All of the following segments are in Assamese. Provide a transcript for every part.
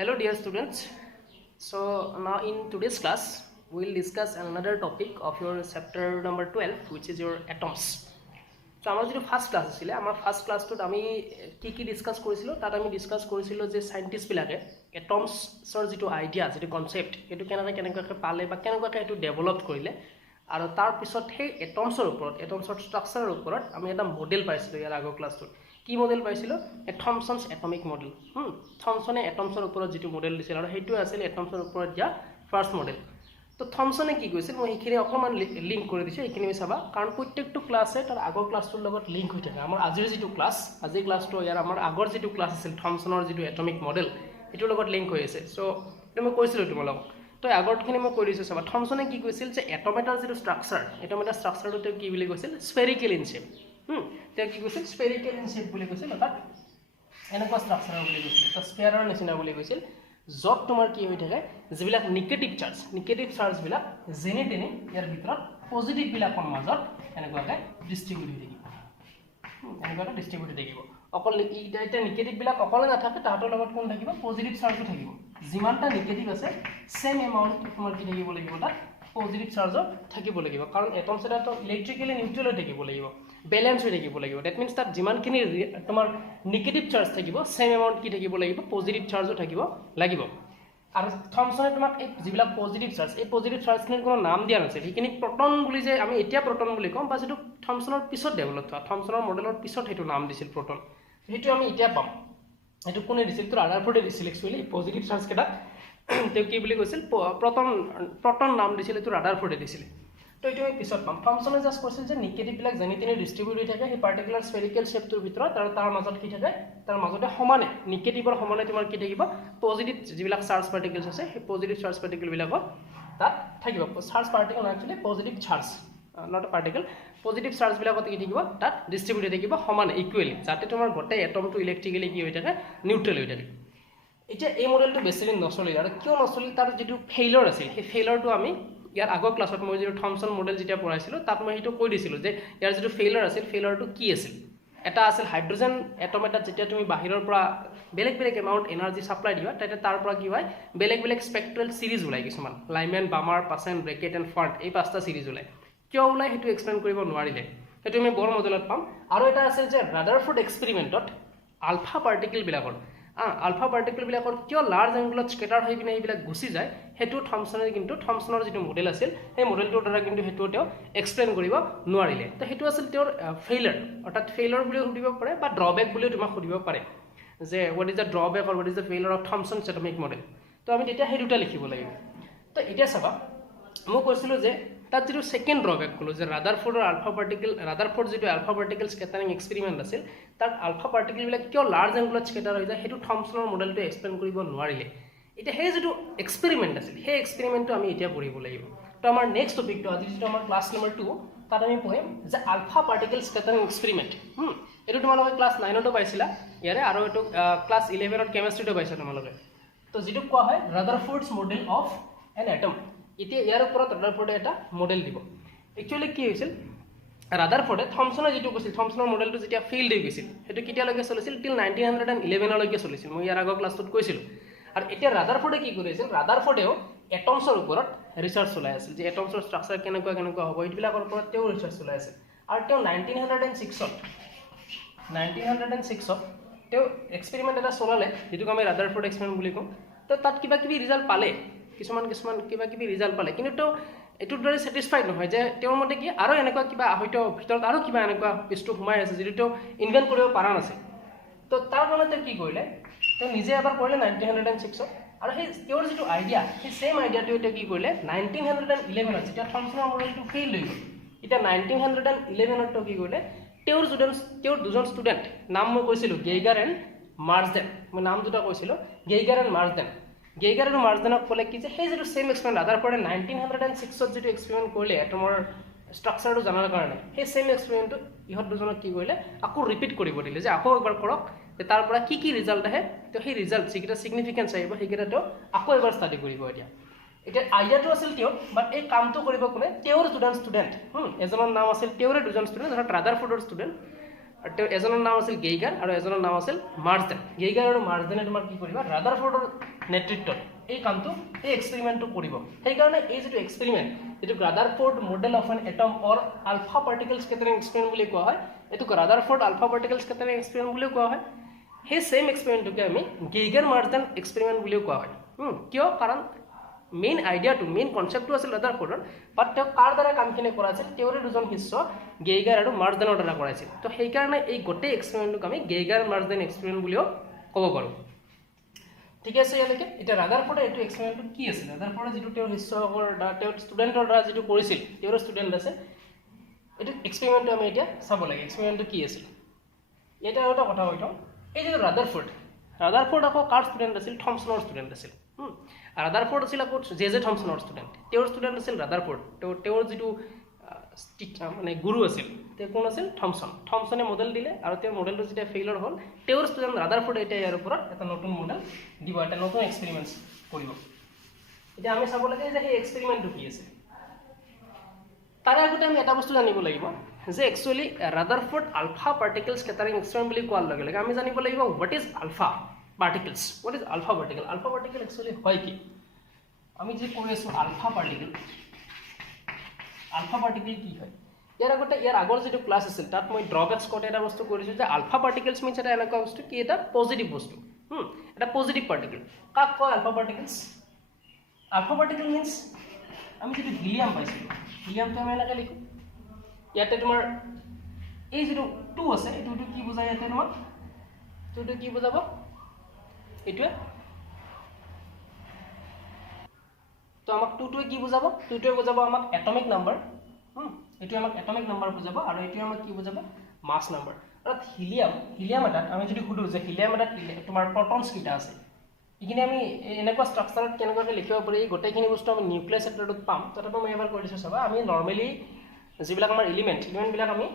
Hello dear students. So now in today's class we will discuss another topic of your chapter number 12 which is your atoms. So our first class asile amar first class to ami ki discuss korisilo tat ami discuss korisilo je scientist bilage atoms sor jitu idea jitu concept etu kenaka pale ba kenaka etu develop korile aru tar pisot he atoms structure or uporot ami eta model paisilo yar ago class to কি মডেল পাইছিল থমসনস এটমিক মডেল থমসনে এটমসৰ ওপৰত যেটো মডেল দিছিল আৰু হেইটো আছিল এটমসৰ ওপৰত যা ফাৰ্স্ট মডেল তো থমসনে কি কৈছিল মই এইখিনি অকমান লিংক কৰি দিছো এইখিনি চাবা কাৰণ প্ৰত্যেকটো ক্লাছে তাৰ আগৰ ক্লাছটোৰ লগত লিংক হৈ থাকে আমাৰ আজিৰ যেটো ক্লাছ আজিৰ ক্লাছটো ইয়াৰ আমাৰ আগৰ যেটো ক্লাছ আছিল থমসনৰ যেটো এটমিক মডেল এটোৰ লগত লিংক হৈ আছে সো এটো মই কৈছিলো তোমালোকক তো আগৰখিনি মই কৈ দিছো চাবা থমসনে কি কৈছিল যে এটমেটাৰ যেটো ষ্ট্ৰাকচাৰটো কি বুলি কৈছিল স্ফেৰিকেল ইন শেপ তে কি কৈছিল স্ফেৰিকেল ইন শেপ বুলি কৈছিল অৰ্থাৎ এনেকুৱা ষ্ট্ৰাকচাৰ বুলি কৈছিল তো স্ফেয়াৰৰ নিচিনা বুলি কৈছিল যত তোমাৰ কি হৈ থাকে যিবিলাক নিগেটিভ চাৰ্জ বিলাক যেনে তেনে ইয়াৰ ভিতৰত পজিটিভ বিলাকৰ মাজত এনেকুৱাকৈ ডিস্ট্ৰিবিউট হৈ থাকিব অকল এটা নিগেটিভ বিলাক অকলে নাথাকে তাহাঁতৰ লগত কোন থাকিব পজিটিভ চাৰ্জও থাকিব যিমানটা নিগেটিভ আছে সেম এমাউন্ট তোমাৰ কি থাকিব লাগিব তাত পজিটিভ চাৰ্জও থাকিব লাগিব কাৰণ এটমছ এটা তো ইলেক্ট্ৰিক্যালি নিউট্ৰেল হৈ থাকিব লাগিব ব্যালেন্স হৈ থাকিব লাগিব দ্যাট মিন্স তাত যিমানখিনি তোমাৰ নিগেটিভ চাৰ্জ থাকিব সেম এমাউন্ট কি থাকিব লাগিব পজিটিভ চাৰ্জও থাকিব লাগিব আৰু থমসনে তোমাক এই যিবিলাক পজিটিভ চাৰ্জ এই পজিটিভ চাৰ্জখিনিৰ কোনো নাম দিয়া নাছিল সেইখিনি প্ৰটন বুলি যে আমি এতিয়া প্ৰটন বুলি কম বা যেটো থমসনৰ পিছত ডেভেলপ হোৱা থমসনৰ মডেলৰ পিছত হেতু নাম দিছিল প্ৰটন হেতু আমি এতিয়া পাম এটো কোনে দিছিল তো ৰাদাৰফোৰ্ডে দিছিল একচুয়ালি পজিটিভ চাৰ্জ কেটা তে কি বুলি কৈছিল প্ৰটন নাম দিছিল এটো ৰাদাৰফোৰ্ডে দিছিল তো এটো আমি পিছত পাম থমসনে জাস্ট কৈছিল যে নিগেটিভ বিলাক যেনি তেনে ডিস্ট্ৰিবিউট হৈ থাকে সেই পাৰ্টিকুলাৰ স্ফেৰিকেল শেপটোৰ ভিতৰত আৰু তাৰ মাজত কি থাকে তাৰ মাজতে সমানে নিগেটিভৰ সমানে তোমাৰ কি থাকিব পজিটিভ যিবিলাক চাৰ্জ পাৰ্টিকেলছ আছে সেই পজিটিভ চাৰ্জ পাৰ্টিকেল বিলাক তাত থাকিব charge particle actually positive charge not a particle positive charge বিলাকত কি থাকিব তাত ডিস্ট্ৰিবিউট হৈ থাকিব সমানে ইকুৱেলি যাতে তোমাৰ গোটেই এটমটো ইলেক্ট্ৰিক্যালি কি হৈ থাকে নিউট্ৰেল হৈ থাকে এতিয়া এই মডেলটো বেছিদিন নচলিল আৰু কিয় নচলিল তাৰ যেটো ফেইলৰ আছিল সেই ফেইলৰটো আমি ইয়াৰ আগৰ ক্লাছত মই যেটো থমসন মডেল যেতিয়া পঢ়াইছিলো তাত মই হেতু কৈ দিছিলো যে ইয়াৰ যেটো ফেইলৰ আছিল ফেইলৰটো কি আছিল এটা আছিল হাইড্ৰোজেন এটম এটা যেতিয়া তুমি বাহিৰৰ পৰা বেলেগ এমাউন্ট এনাৰ্জি সাপ্লাই দিবা তাতে তাৰ পৰা কি হয় বেলেগ স্পেক্ট্ৰেল সিৰিজ ওলাই কিছুমান লাইমেন বামাৰ পাছেন ব্ৰেকেট এণ্ড ফাৰ্ট এই পাঁচটা সিৰিজ ওলাই কিয় ওলাই হেতু এক্সপ্লেইন কৰিব নোৱাৰিলে হেতু আমি বৰ মডেলত পাম আৰু এটা আছে যে ৰাদাৰফোৰ্ড এক্সপেৰিমেন্টত আলফা পাৰ্টিকেল বিলাকৰ আলফা পাৰ্টিকেল বিলাকৰ কিয় লাৰ্জ এংগুলত স্কেটাৰ হৈ পিনে এইবিলাক গুচি যায় হেতু থমসনৰ যেটো মডেল আছিল সেই মডেলটোৰ দ্বাৰা কিন্তু হেতু তেওঁ এক্সপ্লেইন কৰিব নোৱাৰিলে তো হেতু আছিল তেওঁৰ ফেইলাৰ অৰ্থাৎ ফেইলাৰ বুলি সুধিব পাৰে বা ড্ৰবেক বুলি তোমাক সুধিব পাৰে যে what is the drawback or what is the failure of Thomson's atomic model তো আমি তেতিয়া সেই দুটা লিখিব লাগিব তো এতিয়া চাবা মই কৈছিলো যে তাত যেটো সেকেন্ড ড্ৰবেক কলো যে ৰাদাৰফোৰ্ড যেটো আলফা পাৰ্টিকেল স্কেটাৰিং এক্সপেৰিমেন্ট আছিল তাত আলফা পাৰ্টিকেল বিলাক কিয় লাৰ্জ এংগুলত স্কেটাৰ হৈ যায় হেতু থমসনৰ মডেলটো এক্সপ্লেইন কৰিব নোৱাৰিলে এটা হে যেটো এক্সপেৰিমেন্ট আছিল সেই এক্সপেৰিমেন্টটো আমি এতিয়া পঢ়িব লাগিব তো আমাৰ নেক্সট টপিকটো আজি যেটো আমাৰ ক্লাছ নম্বৰ 2 তাত আমি পঢ়িম যে আলফা পাৰ্টিকেল স্কেটাৰিং এক্সপেৰিমেন্ট এটো তোমালোকে ক্লাছ 9 টো পাইছিলা ইয়াৰে আৰু এটো ক্লাছ 11 ত কেমিষ্ট্ৰিটো পাইছা তোমালোকে তো যেটো কোৱা হয় ৰাদাৰফোৰ্ডছ মডেল অফ এন এটম এতিয়া ইয়াৰ ওপৰত ৰাদাৰফোৰ্ডে এটা মডেল দিব একচুয়ালি কি হৈছিল ৰাদাৰফোৰ্ডে থমসনৰ যেটো কৈছিল থমসনৰ মডেলটো যেতিয়া ফেইল হৈ গৈছিল হেতু কিতিয়ালৈকে চলিছিল টিল 1911 লৈকে চলিছিল মই ইয়াৰ আগৰ ক্লাছটোত কৈছিলো আৰু এতিয়া ৰাদাৰফোৰ্ডে কি কৰিছিল ৰাদাৰফোৰ্ডেও এটমছৰ ওপৰত ৰিসাৰ্চ চলাই আছিল যে এটমছৰ ষ্ট্ৰাকচাৰ কেনেকুৱা হ'ব এইবিলাকৰ ওপৰত তেওঁ ৰিসাৰ্চ চলাই আছিল আৰু তেওঁ 1906ত তেওঁ এক্সপেৰিমেন্ট এটা চলালে যেটো আমি ৰাদাৰফোৰ্ড এক্সপেৰিমেন্ট বুলি কওঁ তো তাত কিবা কিবি ৰিজাল্ট পালে কিছুমান কিবা কিবি ৰিজাল্ট পালে কিন্তু তেওঁ এটোৰ দৰে স্যাটিসফাইড নহয় যে তেওঁৰ মতে কি আৰু এনেকুৱা কিবা হয়তো ভিতৰত আৰু কিবা এনেকুৱা বস্তু সোমাই আছে যেটো তেওঁ ইনভেন্ট কৰিব পৰা নাছিল তো তাৰ কাৰণে তেওঁ কি কৰিলে তেওঁ নিজে এবাৰ কৰিলে 1906 আৰু সেই তেওঁৰ যেটো আইডিয়া সেই সেম আইডিয়াটো তেওঁ কি কৰিলে 1911 যেতিয়া থমসনৰ মডেলটো ফেইল হৈ গ'ল এতিয়া 1911 তেওঁ কি কৰিলে তেওঁৰ দুজন ষ্টুডেন্ট নাম মই কৈছিলো গেইগাৰ এণ্ড মাৰ্সডেন মই নাম দুটা কৈছিলো গেইগাৰ এণ্ড মাৰ্সডেনক ক'লে কি যে সেই যেটো সেম এক্সপেৰিমেন্ট ৰাদাৰফোৰ্ডে 1906 ত যেটো এক্সপেৰিমেন্ট কৰিলে এটমৰ ষ্ট্ৰাকচাৰটো জানাৰ কাৰণে সেই সেম এক্সপেৰিমেন্টটো ইহত দুজনক কি কৰিলে আকৌ ৰিপিট কৰিব দিলে যে আকৌ এবাৰ কৰক যে তাৰ পৰা কি ৰিজাল্ট আহে তো সেই ৰিজাল্ট যিকেইটা সিগনিফিকেন্স আহিব সেইকেইটা তো আকৌ এবাৰ ষ্টাডি কৰিব এতিয়া আইডিয়াটো আছিল তেওঁ বাট এই কামটো কৰিব কোনে তেওঁৰ দুজন ষ্টুডেন্ট এজনৰ নাম আছিল তেওঁৰে দুজন ষ্টুডেন্ট ধৰক ৰাদাৰফোৰ্ডৰ ষ্টুডেন্ট আৰু তেওঁৰ এজনৰ নাম আছিল গেইগাৰ আৰু এজনৰ নাম আছিল মাৰ্ছডেন। গেইগাৰ আৰু মাৰ্ছডেনে তোমাৰ কি কৰিবা ৰাদাৰফৰ্ডৰ নেতৃত্বত এই কামটো এই এক্সপেৰিমেণ্টটো কৰিব। সেইকাৰণে এই যিটো এক্সপেৰিমেণ্ট যিটো Rutherford model of an atom or alpha particle scattering experiment বুলি কোৱা হয়, এইটোক Rutherford alpha particle scattering experiment বুলিও কোৱা হয়। সেই ছেইম এক্সপেৰিমেণ্টটোকে আমি গেইগাৰ মাৰ্ছডেন এক্সপেৰিমেণ্ট বুলিও কোৱা হয়। কিয়? কাৰণ মেইন আইডিয়াটো মেইন কনচেপ্টটো আছিল ৰাদাৰফৰ্ডৰ, বাট তেওঁ কাৰ দ্বাৰা কামখিনি কৰাইছিল তেওঁৰে দুজন শিষ্য গেইগাৰ আৰু মাৰ্ছডেনৰ দ্বাৰা কৰাইছিল। তো সেইকাৰণে এই গোটেই এক্সপেৰিমেণ্টটোক আমি গেইগাৰ মাৰ্ছডেন এক্সপেৰিমেণ্ট বুলিও ক'ব পাৰোঁ। ঠিক আছে ইয়ালৈকে। এতিয়া ৰাদাৰফৰ্ডে এইটো এক্সপেৰিমেণ্টটো কি আছিল, ৰাদাৰফৰ্ডে যিটো তেওঁৰ শিষ্যসকলৰ দ্বাৰা তেওঁৰ ষ্টুডেণ্টৰ দ্বাৰা যিটো কৰিছিল, তেওঁৰ ষ্টুডেণ্ট আছে, এইটো এক্সপেৰিমেণ্টটো আমি এতিয়া চাব লাগে এক্সপেৰিমেণ্টটো কি আছিল। ইয়াতে আৰু এটা কথা কৈ থওঁ, এই যিটো ৰাদাৰফৰ্ড আকৌ কাৰ ষ্টুডেণ্ট আছিল? থমছনৰ ষ্টুডেণ্ট আছিল। ৰাদাৰফৰ্ড আছিল আকৌ জে থমছনৰ ষ্টুডেণ্ট। তেওঁৰ ষ্টুডেণ্ট আছিল ৰাদাৰফৰ্ড। তেওঁৰ যিটো মানে গুৰু আছিল তেওঁ কোন আছিল? থমছনে মডেল দিলে আৰু তেওঁৰ মডেলটো যেতিয়া ফেইলৰ হ'ল তেওঁৰ ষ্টুডেণ্ট ৰাদাৰফৰ্ডে এতিয়া ইয়াৰ ওপৰত এটা নতুন মডেল দিব, এটা নতুন এক্সপেৰিমেণ্ট কৰিব। এতিয়া আমি চাব লাগে যে সেই এক্সপেৰিমেণ্টটো কি আছে। তাৰে আগতে আমি এটা বস্তু জানিব লাগিব যে actually Rutherford alpha particle scattering experiment বুলি কোৱাৰ লগে লগে আমি জানিব লাগিব what is alpha particles. What is alpha particle? Alpha particle actually হয় কি? আমি যে কৈ আছোঁ আলফা পাৰ্টিকল কি হয়? ইয়াৰ আগৰ যিটো ক্লাছ আছিল তাত মই ড্ৰবেক্স কওঁতে এটা বস্তু কৰিছোঁ যে আলফা পাৰ্টিকলছ মিনছ এটা এনেকুৱা বস্তু কি এটা পজিটিভ বস্তু, এটা পজিটিভ পাৰ্টিকল। কাক কয় alpha particles? Alpha particle means আমি যিটো হিলিয়াম পাইছিলোঁ, হিলিয়ামটো আমি এনেকৈ লিখোঁ। ইয়াতে তোমাৰ এই যিটো 2 আছে এইটো কি বুজায়? ইয়াতে তোমাৰ এইটো কি বুজাব? এইটোৱে তো আমাক 2টোৱে কি বুজাব? 2টোৱে বুজাব আমাক এটমিক নাম্বাৰ। এইটোৱে আমাক এটমিক নাম্বাৰ বুজাব আৰু এইটোৱে আমাক কি বুজাব? মাছ নাম্বাৰ। অৰ্থাৎ হিলিয়াম এটাত আমি যদি সুধোঁ যে হিলিয়াম এটাত তোমাৰ প্ৰটনছ কেইটা আছে, এইখিনি আমি এনেকুৱা ষ্ট্ৰাকচাৰত কেনেকুৱাকৈ লিখিব পাৰি, এই গোটেইখিনি বস্তু আমি নিউক্লিয়াছ চেপ্টাৰটোত পাম। তথাপি মই এবাৰ কৰি দিছোঁ চাবা। আমি নৰ্মেলি যিবিলাক আমাৰ এলিমেণ্টবিলাক আমি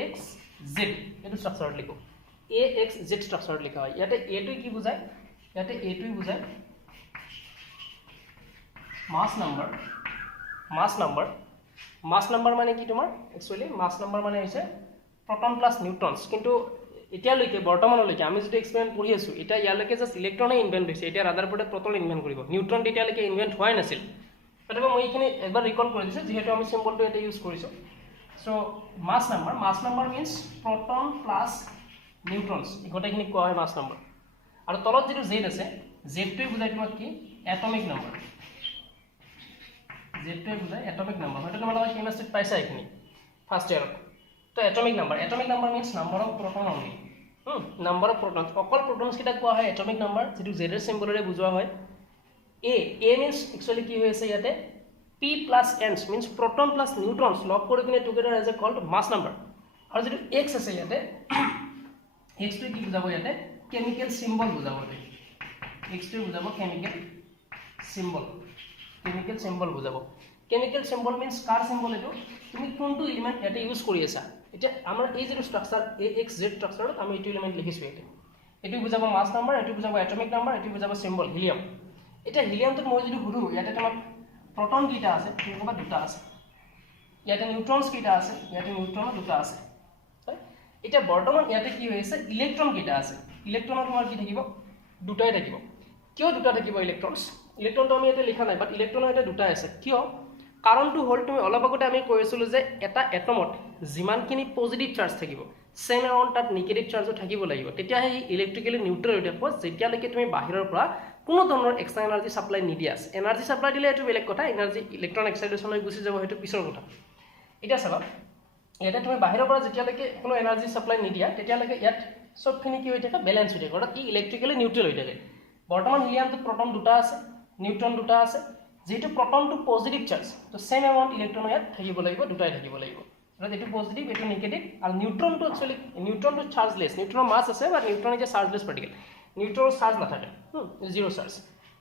AXZ এইটো ষ্ট্ৰাকচাৰত লিখোঁ। AXZ ষ্ট্ৰাকচাৰত লিখা হয়। ইয়াতে এটোৱে কি বুজায়? ইয়াতে এটোৱে বুজায় মাছ নাম্বাৰ মানে কি তোমাৰ? একচুৱেলি মাছ নাম্বাৰ মানে হৈছে প্ৰটন প্লাছ নিউট্ৰনছ। কিন্তু এতিয়ালৈকে বৰ্তমানলৈকে আমি যিটো এক্সপেৰিমেণ্ট পঢ়ি আছোঁ এতিয়া ইয়ালৈকে জাষ্ট ইলেক্ট্ৰনে ইনভেণ্ট হৈছে। এতিয়া ৰাদাৰফৰ্ডে প্ৰটন ইনভেণ্ট কৰিব, নিউট্ৰন তেতিয়ালৈকে ইনভেণ্ট হোৱাই নাছিল। তথাপি মই এইখিনি একবাৰ ৰিকল কৰি দিছোঁ যিহেতু আমি চিম্বলটো ইয়াতে ইউজ কৰিছোঁ। চ' মাছ নাম্বাৰ মিনছ প্ৰটন প্লাছ নিউট্ৰনছ, এই গোটেইখিনিক কোৱা হয় মাছ নাম্বাৰ। আৰু তলত যিটো জেড আছে, জেডটোৱে বুজায় তোমাক কি? Atomic number. জেডটোৱে বুজায় এটমিক নাম্বাৰ। হয়তো তোমালোকে কেমেষ্ট্ৰিত পাইছা এইখিনি ফাৰ্ষ্ট ইয়াৰত। তো atomic number means number of proton only. Number of protons, অকল প্ৰটনছকেইটাক কোৱা হয় এটমিক নাম্বাৰ, যিটো জেডৰ চিম্বলেৰে বুজোৱা হয়। এ মিনছ একচুৱেলি কি হৈ আছে ইয়াতে? P plus Ns means proton plus neutrons লগ কৰি কিনে together as a called mass number. আৰু যিটো এক্স আছে ইয়াতে, এক্সটোৱে কি বুজাব? ইয়াতে কেমিকেল চিম্বল বুজাব। এক্সটোৱে বুজাব কেমিকেল চিম্বল বুজাব। কেমিকেল চিম্বল মিনছ কাৰ চিম্বল? এইটো তুমি কোনটো এলিমেণ্ট ইয়াতে ইউজ কৰি আছা। এতিয়া আমাৰ এই যিটো ষ্ট্ৰাকচাৰ AXZ ষ্ট্ৰাকচাৰত আমি এইটো এলিমেণ্ট লিখিছোঁ ইয়াতে। এইটো বুজাব মাছ নাম্বাৰ, এইটো বুজাব এটমিক নাম্বাৰ, এইটো বুজাব চিম্বল হিলিয়াম। এতিয়া হিলিয়ামটোত মই যদি সুধোঁ ইয়াতে তোমাক প্ৰটন কেইটা আছে, তুমি ক'বা 2টা আছে। ইয়াতে নিউট্ৰনছ কেইটা আছে, ইয়াতে নিউট্ৰনো 2টা আছে। এতিয়া বৰ্তমান ইয়াতে কি হৈ আছে? ইলেক্ট্ৰন কেইটা আছে? ইলেক্ট্ৰনৰ তোমাৰ কি থাকিব? 2টাই থাকিব। কিয় 2টা থাকিব ইলেক্ট্ৰনছ? ইলেক্ট্ৰনটো আমি ইয়াতে লিখা নাই, বাট ইলেক্ট্ৰনৰ ইয়াতে 2টা আছে। কিয়? কাৰণটো হ'ল তুমি অলপ আগতে আমি কৈ আছিলোঁ যে এটা এটমত যিমানখিনি পজিটিভ চাৰ্জ থাকিব ছেম এমাউণ্ট তাত নিগেটিভ চাৰ্জো থাকিব লাগিব, তেতিয়াহে ই ইলেক্ট্ৰিকেলি নিউট্ৰেল হৈ থাকিব। যেতিয়ালৈকে তুমি বাহিৰৰ পৰা কোনো ধৰণৰ এক্সট্ৰা এনাৰ্জি ছাপ্লাই নিদিয়া। এনাৰ্জি ছাপ্লাই দিলে এইটো বেলেগ কথা, এনাৰ্জি ইলেক্ট্ৰন এক্সাইটেশ্যন হৈ গুচি যাব, সেইটো পিছৰ কথা। এতিয়া চাবা ইয়াতে তুমি বাহিৰৰ পৰা যেতিয়ালৈকে কোনো এনাৰ্জি ছাপ্লাই নিদিয়া তেতিয়ালৈকে ইয়াত চবখিনি কি হৈ থাকে? বেলেঞ্চ হৈ থাকে, অৰ্থাৎ ই ইলেক্ট্ৰিকেলি নিউট্ৰেল হৈ থাকে। বৰ্তমান হিলিয়ামটোত প্ৰটন 2টা আছে, নিউট্ৰন 2টা আছে। যেহেতু প্ৰটনটো পজিটিভ চাৰ্জ, তো ছেম এমাউণ্ট ইলেক্ট্ৰন ইয়াত থাকিব লাগিব, 2টাই থাকিব লাগিব। অৰ্থাৎ এইটো পজিটিভ, এইটো নিগেটিভ। আৰু নিউট্ৰনটো একচুৱেলি নিউট্ৰনটো চাৰ্জলেছ, নিউট্ৰনৰ মাছ আছে, বাট নিউট্ৰন এতিয়া চাৰ্জলেছ পাৰ্টিকেল, নিউট্ৰনৰ চাৰ্জ নাথাকে, 0 চাৰ্জ।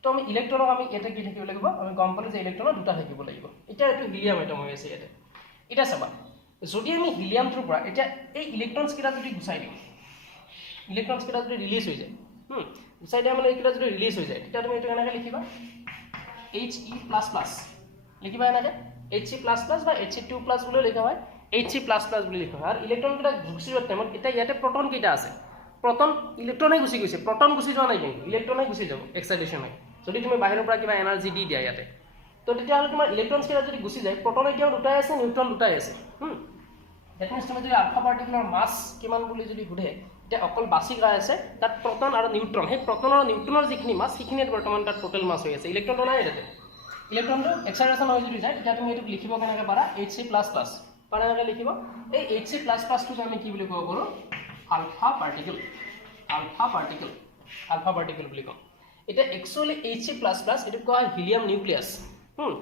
তো আমি ইলেক্ট্ৰনক আমি ইয়াতে কি থাকিব লাগিব? আমি গম পালোঁ যে ইলেক্ট্ৰনৰ 2টা থাকিব লাগিব। এতিয়া এইটো হিলিয়াম এটম হৈ আছে ইয়াতে। এতিয়া চাবা যদি আমি হিলিয়ামটোৰ পৰা এতিয়া এই ইলেক্ট্ৰনছ কেইটা যদি গুচাই দিওঁ, ইলেক্ট্ৰনছ কেইটা যদি ৰিলিজ হৈ যায়, গুচাই দিয়া মানে এইকেইটা যদি ৰিলিজ হৈ যায়, তেতিয়া তুমি এইটো এনেকৈ লিখিবা He++, লিখিবা এনেকৈ He++ বা He2+ বুলিও লিখা হয়। Hc++ বুলি লিখা হয় আৰু ইলেক্ট্ৰনকেইটা গুচি যোৱাৰ টাইমত এতিয়া ইয়াতে প্ৰটন কেইটা আছে প্ৰটন ইলেক্ট্ৰনে গুচি গৈছে প্ৰটন গুচি যোৱা নাই কিন্তু ইলেক্ট্ৰনে গুচি যাব এক্সাইটেশ্যন হয় যদি তুমি বাহিৰৰ পৰা কিবা এনাৰ্জি দি দিয়া ইয়াতে তো তেতিয়াহ'লে তোমাৰ ইলেক্ট্ৰনছ কেইটা যদি গুচি যায় প্ৰটন এতিয়াও দুটাই আছে নিউট্ৰন দুটাই আছে দ্যাট মিনছ তুমি যদি আলফা পাৰ্টিকুলাৰ মাছ কিমান বুলি যদি সোধে এতিয়া অকল বাছি গৈ আছে তাত প্ৰটন আৰু নিউট্ৰন সেই প্ৰটন আৰু নিউট্ৰনৰ যিখিনি মাছ সেইখিনি বৰ্তমান তাত টোটেল মাছ হৈ আছে ইলেক্ট্ৰনটো নাই ইয়াতে ইলেক্ট্ৰনটো এক্সাইটেশ্যন হৈ যদি যায় তেতিয়া তুমি এইটোক লিখিব কেনেকৈ পাৰা Hc++ পাৰা এনেকৈ লিখিব এই Hc++টোক আমি কি বুলি ক'ব পাৰোঁ আলফা পাৰ্টিকল বুলি কওঁ এটা একচুয়ালি Hc++ এটো কোৱা হিলিয়াম নিউক্লিয়াছ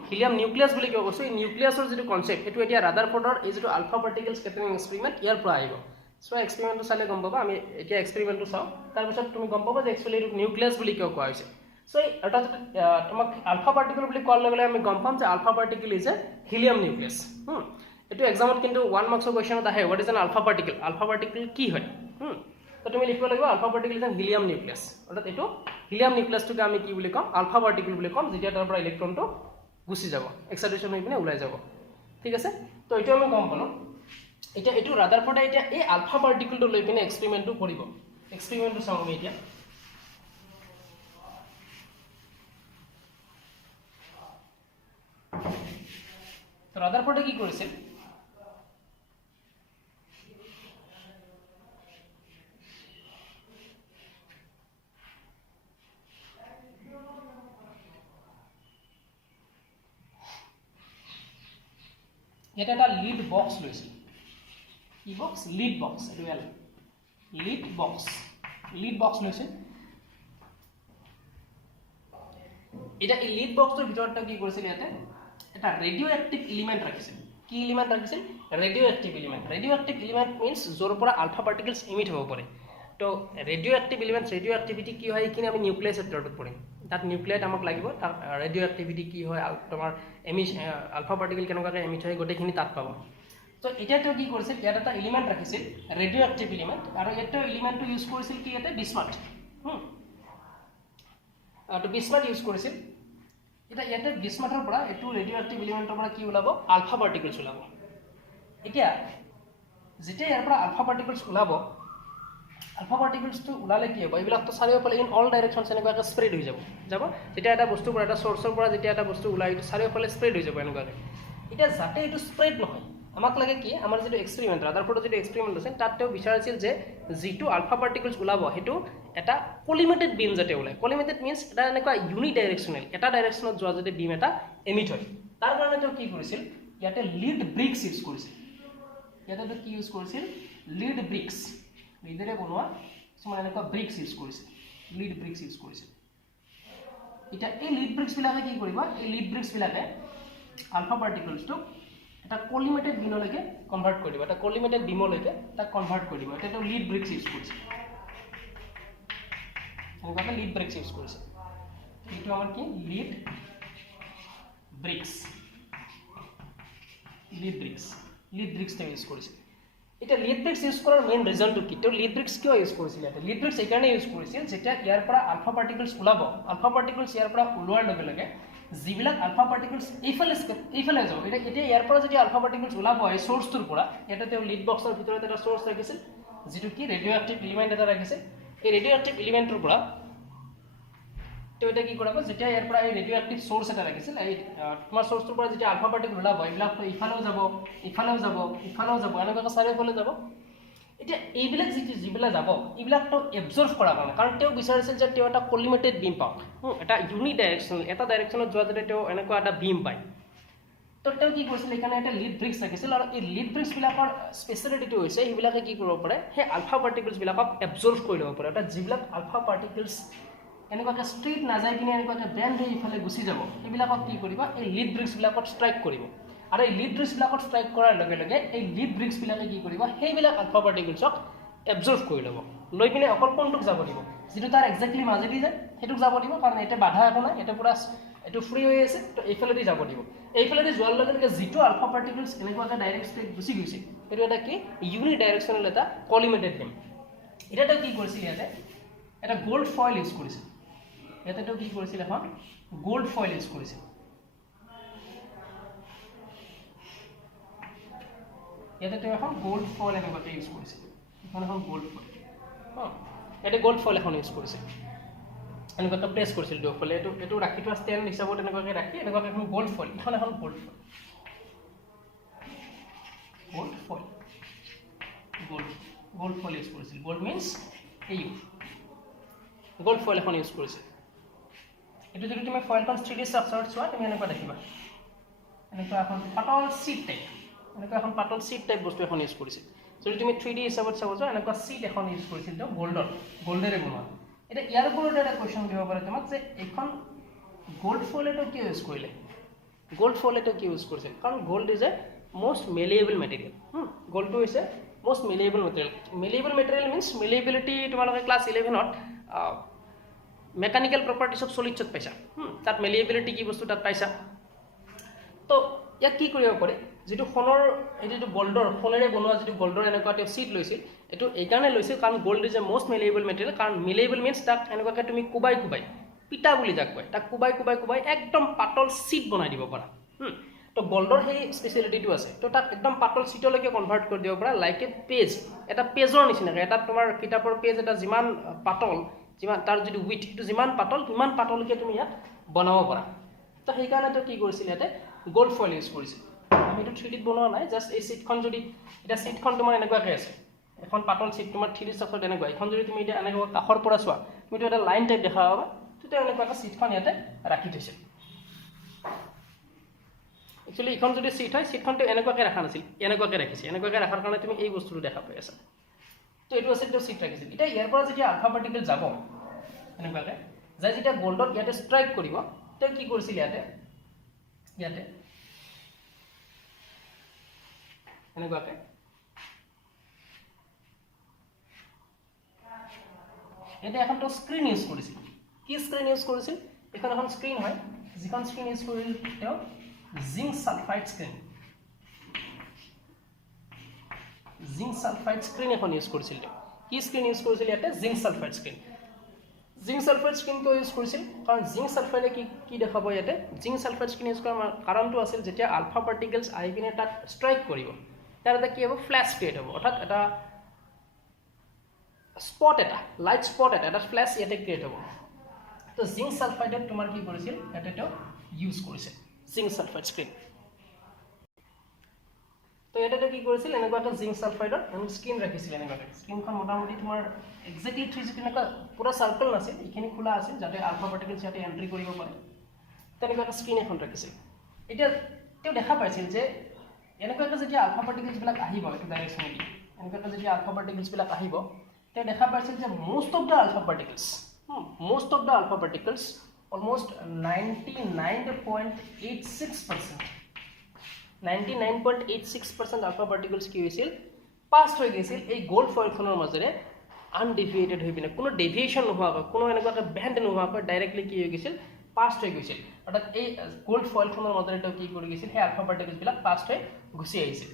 হিলিয়াম নিউক্লিয়াছ বুলি কিয় কৈছো এই নিউক্লিয়াছৰ যেটো কনসেপ্ট এটো এতিয়া ৰাদাৰফোৰ্ডৰ এই যেটো আলফা পাৰ্টিকলছ স্কেটাৰিং এক্সপেৰিমেন্ট ইয়াৰ পৰা আহিব সো এক্সপেৰিমেন্টটো চালে গম পাবা আমি এতিয়া এক্সপেৰিমেন্টটো চাও তাৰ পিছত তুমি গম পাবা যে একচুয়ালি এটো নিউক্লিয়াছ বুলি কিয় কোৱা হৈছে সো এটা তোমাক আলফা পাৰ্টিকল বুলি কোৱাৰ লগে লগে আমি গম পাম যে alpha particle is a helium nucleus এটো এক্সামত কিন্তু 1 মাৰ্কছৰ কোৱেশ্চনত আহে what is an alpha particle কি হয় তো তুমি লিখিব লাগিব alpha particle is an helium nucleus অৰ্থাৎ এটো হিলিয়াম নিউক্লিয়াছটোকে আমি কি বুলি কম আলফা পাৰ্টিকল বুলি কম যেতিয়া তাৰ পৰা ইলেক্ট্ৰনটো গুচি যাব এক্সাইটেশ্যন হৈ পিনে ওলাই যাব ঠিক আছে তো এটো আমি গম পালো এটা এটো ৰাদাৰফোৰ্ডে এতিয়া এই আলফা পাৰ্টিকলটো লৈ পিনে এক্সপেৰিমেন্টটো কৰিব এক্সপেৰিমেন্টটো চাও আমি এতিয়া তো ৰাদাৰফোৰ্ডে কি কৰিছিল এটা এটা লিড বক্স লৈছিল কি box lead box real lead box লৈছিল এটা এই লিড বক্সৰ ভিতৰতে কি কৰিছিল ইয়াতে এটা ৰেডিও এক্টিভ এলিমেন্ট ৰাখিছিল কি এলিমেন্ট ৰাখিছিল ৰেডিও এক্টিভ এলিমেন্ট মিন্স যৰ পৰা আলফা পাৰ্টিকলছ ইমিট হ'ব পাৰে তো radio active element radio activity কি হয় কিনে আমি নিউক্লিয়াছৰ ভিতৰত পঢ়িম তাত নিউক্লিয়াইট আমাক লাগিব তাত ৰেডিও এক্টিভিটি কি হয় তোমাৰ আলফা পাৰ্টিকল কেনেকুৱাকৈ এমিট হয় গোটেইখিনি তাত পাব তো এতিয়াটো কি কৰিছিল ইয়াত এটা এলিমেন্ট ৰাখিছিল ৰেডিও এক্টিভ এলিমেন্ট আৰু এটা এলিমেন্টটো ইউজ কৰিছিল কি ইয়াতে বিস্মাথ তো বিস্মাথ ইউজ কৰিছিল এটা ইয়াতে বিস্মাথৰ পৰা এটো ৰেডিও এক্টিভ এলিমেন্টৰ পৰা কি ওলাব আলফা পাৰ্টিকলছ ওলাব এতিয়া যেতিয়া ইয়াৰ পৰা আলফা পাৰ্টিকলছ ওলাব আলফা পাৰ্টিকলছ তো ওলালে কি হ'ব এইবিলাক তো চাৰিওফালে ইন অল ডাইৰেকশনছ এনেকুৱাকৈ স্প্ৰেড হৈ যাব যেতিয়া এটা বস্তু পৰা এটা সোৰ্সৰ পৰা যেতিয়া এটা বস্তু ওলাই এইটো চাৰিওফালে স্প্ৰেড হৈ যাব এনেকুৱাকৈ এটা যাতে এইটো স্প্ৰেড নহয় আমাক লাগে কি আমাৰ যেটো এক্সপেৰিমেন্ট ৰাদাৰফোৰ্ডৰ যেটো এক্সপেৰিমেন্ট আছে তাত তেওঁ বিচাৰিছিল যে যেটো আলফা পাৰ্টিকলছ ওলাব হেতু এটা কলিমেটেড বিম যাতে ওলায় কলিমেটেড মিন্স এটা এনেকুৱা ইউনি ডাইৰেকশনাল এটা ডাইৰেকশনত যোৱা যাতে বিম এটা এমিট হয় তাৰ কাৰণে তেওঁ কি কৰিছিল ইয়াতে লিড ব্ৰিক্স ইউজ কৰিছিল ইয়াতে কি ইউজ কৰিছিল লিড ব্ৰিক্স লিডেৰে বনোৱা কিছুমান এনেকুৱা ব্ৰিক্স ইউজ কৰিছিল লিড ব্ৰিক্স ইউজ কৰিছিল এটা এই লিড ব্ৰিক্স বিলাকে কি কৰিব এই লিড ব্ৰিক্স বিলাকে আলফা পাৰ্টিকলছটো এটা কলিমেটেড বিমলৈকে কনভাৰ্ট কৰি দিব এটা কলিমেটেড বিমলৈকে তাক কনভাৰ্ট কৰি দিব এটা লিড ব্ৰিক্স ইউজ কৰিছিল এনেকুৱাকৈ লিড ব্ৰিক্স ইউজ কৰিছিল এইটো আমাৰ কি লিড ব্ৰিক্স তেওঁ ইউজ কৰিছিল এটা লিড ব্ৰিক্স ইউজ কৰাৰ মেইন ৰিজনটো কি তেওঁ লিড ব্ৰিক্স কিয় ইউজ কৰিছিল এটা লিড ব্ৰিক্স এইকাৰণে ইউজ কৰিছিল যেতিয়া ইয়াৰ পৰা আলফা পাৰ্টিকলছ ওলাব আলফা পাৰ্টিকলছ ইয়াৰ পৰা ওলোৱাৰ লগে লগে যিবিলাক আলফা পাৰ্টিকলছ এইফালে যাব এতিয়া ইয়াৰ পৰা যদি আলফা পাৰ্টিকলছ ওলাব এই সোৰ্সটোৰ পৰা এটা তেওঁ লিড বক্সৰ ভিতৰত এটা সোৰ্স ৰাখিছিল যেটো কি ৰেডিও এক্টিভ এলিমেন্ট এটা ৰাখিছিল এই ৰেডিও এক্টিভ এলিমেন্টৰ পৰা তো এটা কি কৰাব যেতিয়া ইয়াৰ পৰা এই ৰেডিও এক্টিভ সোৰ্স এটা ৰাখিছিল এই তোমাৰ সোৰ্সটোৰ পৰা যেতিয়া আলফা পাৰ্টিকল ওলাব এইবিলাক তো ইফালেও যাব এনেকুৱা চাৰিওফালে যাব এতিয়া এইবিলাক যিবিলাক যাব এইবিলাক তো এবজৰ্ব কৰা হয় কাৰণ তেওঁ বিচাৰিছিল যে তেওঁ এটা কলিমেটেড বিম পাওক এটা ইউনি ডাইৰেকশনাল এটা ডাইৰেকশনত যোৱা যাতে তেওঁ এনেকুৱা এটা বিম পায় তো তেওঁ কি কৰিছিল এখানে এটা লিড ব্ৰিক্স ৰাখিছিল আৰু এই লিড ব্ৰিক্স বিলাকৰ স্পেশালিটিটো হৈছে এইবিলাকে কি কৰিব পাৰে সেই আলফা পাৰ্টিকলছ বিলাকক এবজৰ্ব কৰি ল'ব পাৰে এটা যিবিলাক আলফা পাৰ্টিকলছ এনেকুৱাকৈ ষ্ট্ৰেইট নাযায় কিনে এনেকুৱাকৈ বেণ্ড হৈ ইফালে গুচি যাব এইবিলাকক কি কৰিব এই লিড ব্ৰিক্স বিলাকত ষ্ট্ৰাইক কৰিব আৰু এই লিড ব্ৰিক্স বিলাকত ষ্ট্ৰাইক কৰাৰ লগে লগে এই লিড ব্ৰিক্স বিলাকে কি কৰিব সেইবিলাক আলফা পাৰ্টিকলছক এবজৰ্ব কৰি ল'ব লৈ পিনে অকল কোনটোক যাব দিব যেটো তাৰ এক্স্যাক্টলি মাজেদি যায় হেতুক যাব দিব কাৰণ এটা বাধা একো নাই এটা পুৰা এটো ফ্ৰী হৈ আছে তো এইফালেদি যাব দিব এইফালেদি যোৱাৰ লগে লগে যেটো আলফা পাৰ্টিকলছ এনেকুৱাকৈ ডাইৰেক্ট স্পীড গুচি গৈছে এটো এটা কি ইউনি ডাইৰেকশনাল এটা কলিমেটেড বিম এটাটো কি কৰিছিল ইয়াতে এটা গোল্ড ফয়েল ইউজ কৰিছিল ইয়াতেটো কি কৰিছিল এখন গোল্ড ফয়েল ইউজ কৰিছিল ইয়াতে তেওঁ এখন গোল্ড ফয়েল এনেকুৱাকৈ ইউজ কৰিছিল এখন গোল্ড ফয়েল ইয়াতে গোল্ড ফয়েল এখন ইউজ কৰিছিল এনেকুৱাকৈ প্লেচ কৰিছিল দুয়োফালে এইটো ৰাখি থোৱা ষ্টেণ্ড হিচাপত এনেকুৱাকৈ ৰাখি এনেকুৱাকৈ এখন গোল্ড ফয়েল এখন gold foil gold foil use কৰিছিল gold means AU gold foil এখন ইউজ কৰিছিল এইটো যদি তুমি ফয়েলখন 3D ষ্ট্ৰাকচাৰত চোৱা তুমি এনেকুৱা দেখিবা এনেকুৱা এখন পাতল চিট টাইপ বস্তু এখন ইউজ কৰিছিল যদি তুমি 3D হিচাপত চাব যোৱা এনেকুৱা চিট এখন ইউজ কৰিছিল তো গোল্ডেৰে বনোৱা এটা ইয়াৰ ওপৰত এটা কোৱেশ্চন দিব পাৰে তোমাক যে এখন গোল্ড ফয়েল এটা কি ইউজ কৰিলে কাৰণ gold is a most malleable material গোল্ডটো হৈছে most malleable material means malleability তোমালোকে ক্লাছ 11ত মেকানিক্যাল প্ৰপাৰ্টিজ অফ সলিডছত পাইছা তাত মেলিয়েবিলিটি কি বস্তু তাত পাইছা তো ইয়াক কি কৰিব পাৰে যেটো সোণৰ এইটো গোল্ডৰ সোণেৰে বনোৱা যেটো গোল্ডৰ এনেকুৱা এটা সিট লৈছিল এটো এইকাৰণে লৈছিল কাৰণ gold is a most malleable material কাৰণ মেলিয়েবল মিনছ তাক এনেকুৱাকৈ তুমি কুবাই পিটা বুলি যাক কয় তাক কুবাই একদম পাতল সিট বনাই দিব পাৰা তো গোল্ডৰ সেই স্পেশালিটিটো আছে তো তাক একদম পাতল সিটলৈকে কনভাৰ্ট কৰি দিব পাৰা লাইক এ পেজ এটা পেজৰ নিচিনাকৈ এটা তোমাৰ কিতাপৰ পেজ এটা যিমান পাতল যিমান তাৰ যদি উইথ এটো যিমান পাতল কিমান পাতলকে তুমি ইয়াত বনাব পাৰা তো সেইকাৰণে তো কি কৰিছিল ইয়াতে গোল্ড ফয়েল ইউজ কৰিছিল আমি এটো 3D বনোৱা নাই জাস্ট এই সিটখন যদি এটা সিটখন তোমাৰ এনেকুৱাকৈ আছে এখন পাতল সিট তোমাৰ 3D ষ্ট্ৰাকচাৰত এনেকুৱা এখন যদি তুমি এটা এনেকুৱা কাখৰ পৰা চোৱা তুমি এটা লাইন টাইপ দেখা পাবা তেতিয়া এনেকুৱাকৈ সিটখন ইয়াতে ৰাখি থৈছে একচুয়ালি এখন যদি সিট হয় সিটখনটো এনেকুৱাকৈ ৰাখা নাছিল এনেকুৱাকৈ ৰাখিছে এনেকুৱাকৈ ৰাখাৰ কাৰণে তুমি এই বস্তুটো দেখা পাই আছা তো এটো আছে তো সিট ৰাখিছিল এটা ইয়াৰ পৰা যেতিয়া আলফা পাৰ্টিকেল যাব এনেকুৱাকৈ যাই যেতিয়া গোল্ডত ইয়াতে ষ্ট্ৰাইক কৰিব তো কি কৰিছিল ইয়াতে এনেকুৱাকৈ এটা এখন তো স্ক্ৰিন ইউজ কৰিছিল কি স্ক্ৰিন ইউজ কৰিছিল এখন স্ক্ৰিন হয় যিখন স্ক্ৰিন ইউজ কৰিল তেওঁ জিংক সালফাইড স্ক্ৰিন এখন ইউজ কৰিছিল কি স্ক্ৰিন ইউজ কৰিছিল ইয়াতে জিংক সালফাইড স্ক্ৰিন কিয় ইউজ কৰিছিল কাৰণ জিংক সালফাইডে কি দেখাব ইয়াতে জিংক সালফাইড স্ক্ৰিন ইউজ কৰাৰ কাৰণটো আছিল যেতিয়া আলফা পাৰ্টিকলছ আহি কিনে তাত ষ্ট্ৰাইক কৰিব তাৰ এটা কি হ'ব ফ্ল্যাশ ক্ৰিয়েট হ'ব অৰ্থাৎ এটা লাইট স্পট এটা ফ্ল্যাশ ইয়াতে ক্ৰিয়েট হ'ব তো জিংক সালফাইডত তোমাৰ কি কৰিছিল ইয়াতে তো ইউজ কৰিছে জিংক সালফাইড স্ক্ৰিন তো এটা কি কৰিছিল এনেকুৱাকৈ জিংক সালফাইডৰ স্ক্ৰিন ৰাখিছিল এনেকুৱাকৈ স্ক্ৰিনখন মোটামুটি তোমাৰ এক্স্যাক্টলি 360 এনেকুৱা পুৰা সাৰ্কেল নাছিল এইখিনি খোলা আছিল যাতে আলফা পাৰ্টিকলছ ইয়াতে এন্ট্ৰি কৰিব পাৰে তেনেকুৱাকৈ স্ক্ৰিন এখন ৰাখিছিল এতিয়া তেওঁ দেখা পাইছিল যে এনেকুৱাকৈ যেতিয়া আলফা পাৰ্টিকলছ বিলাক আহিব এটা ডাইৰেকশ্যনেলি এনেকুৱাকৈ যেতিয়া আলফা পাৰ্টিকলছ বিলাক আহিব তেওঁ দেখা পাইছিল যে most of the alpha particles almost 99.86% alpha particles কি হৈছিল পাস হৈ গৈছিল এই গোল্ড ফয়েলখনৰ মাজেৰে আনডেভিয়েটেড হৈ পিনে কোনো ডেভিয়েশন নোহোৱাকৈ কোনো এনেকুৱাকৈ বেন্ড নোহোৱাকৈ ডাইৰেক্টলি কি হৈ গৈছিল পাস হৈ গৈছিল অৰ্থাৎ এই গোল্ড ফয়েলখনৰ মাজেৰে তো কি কৰি গৈছিল সেই আলফা পাৰ্টিকলছ বিলাক পাস হৈ গুচি আহিছিল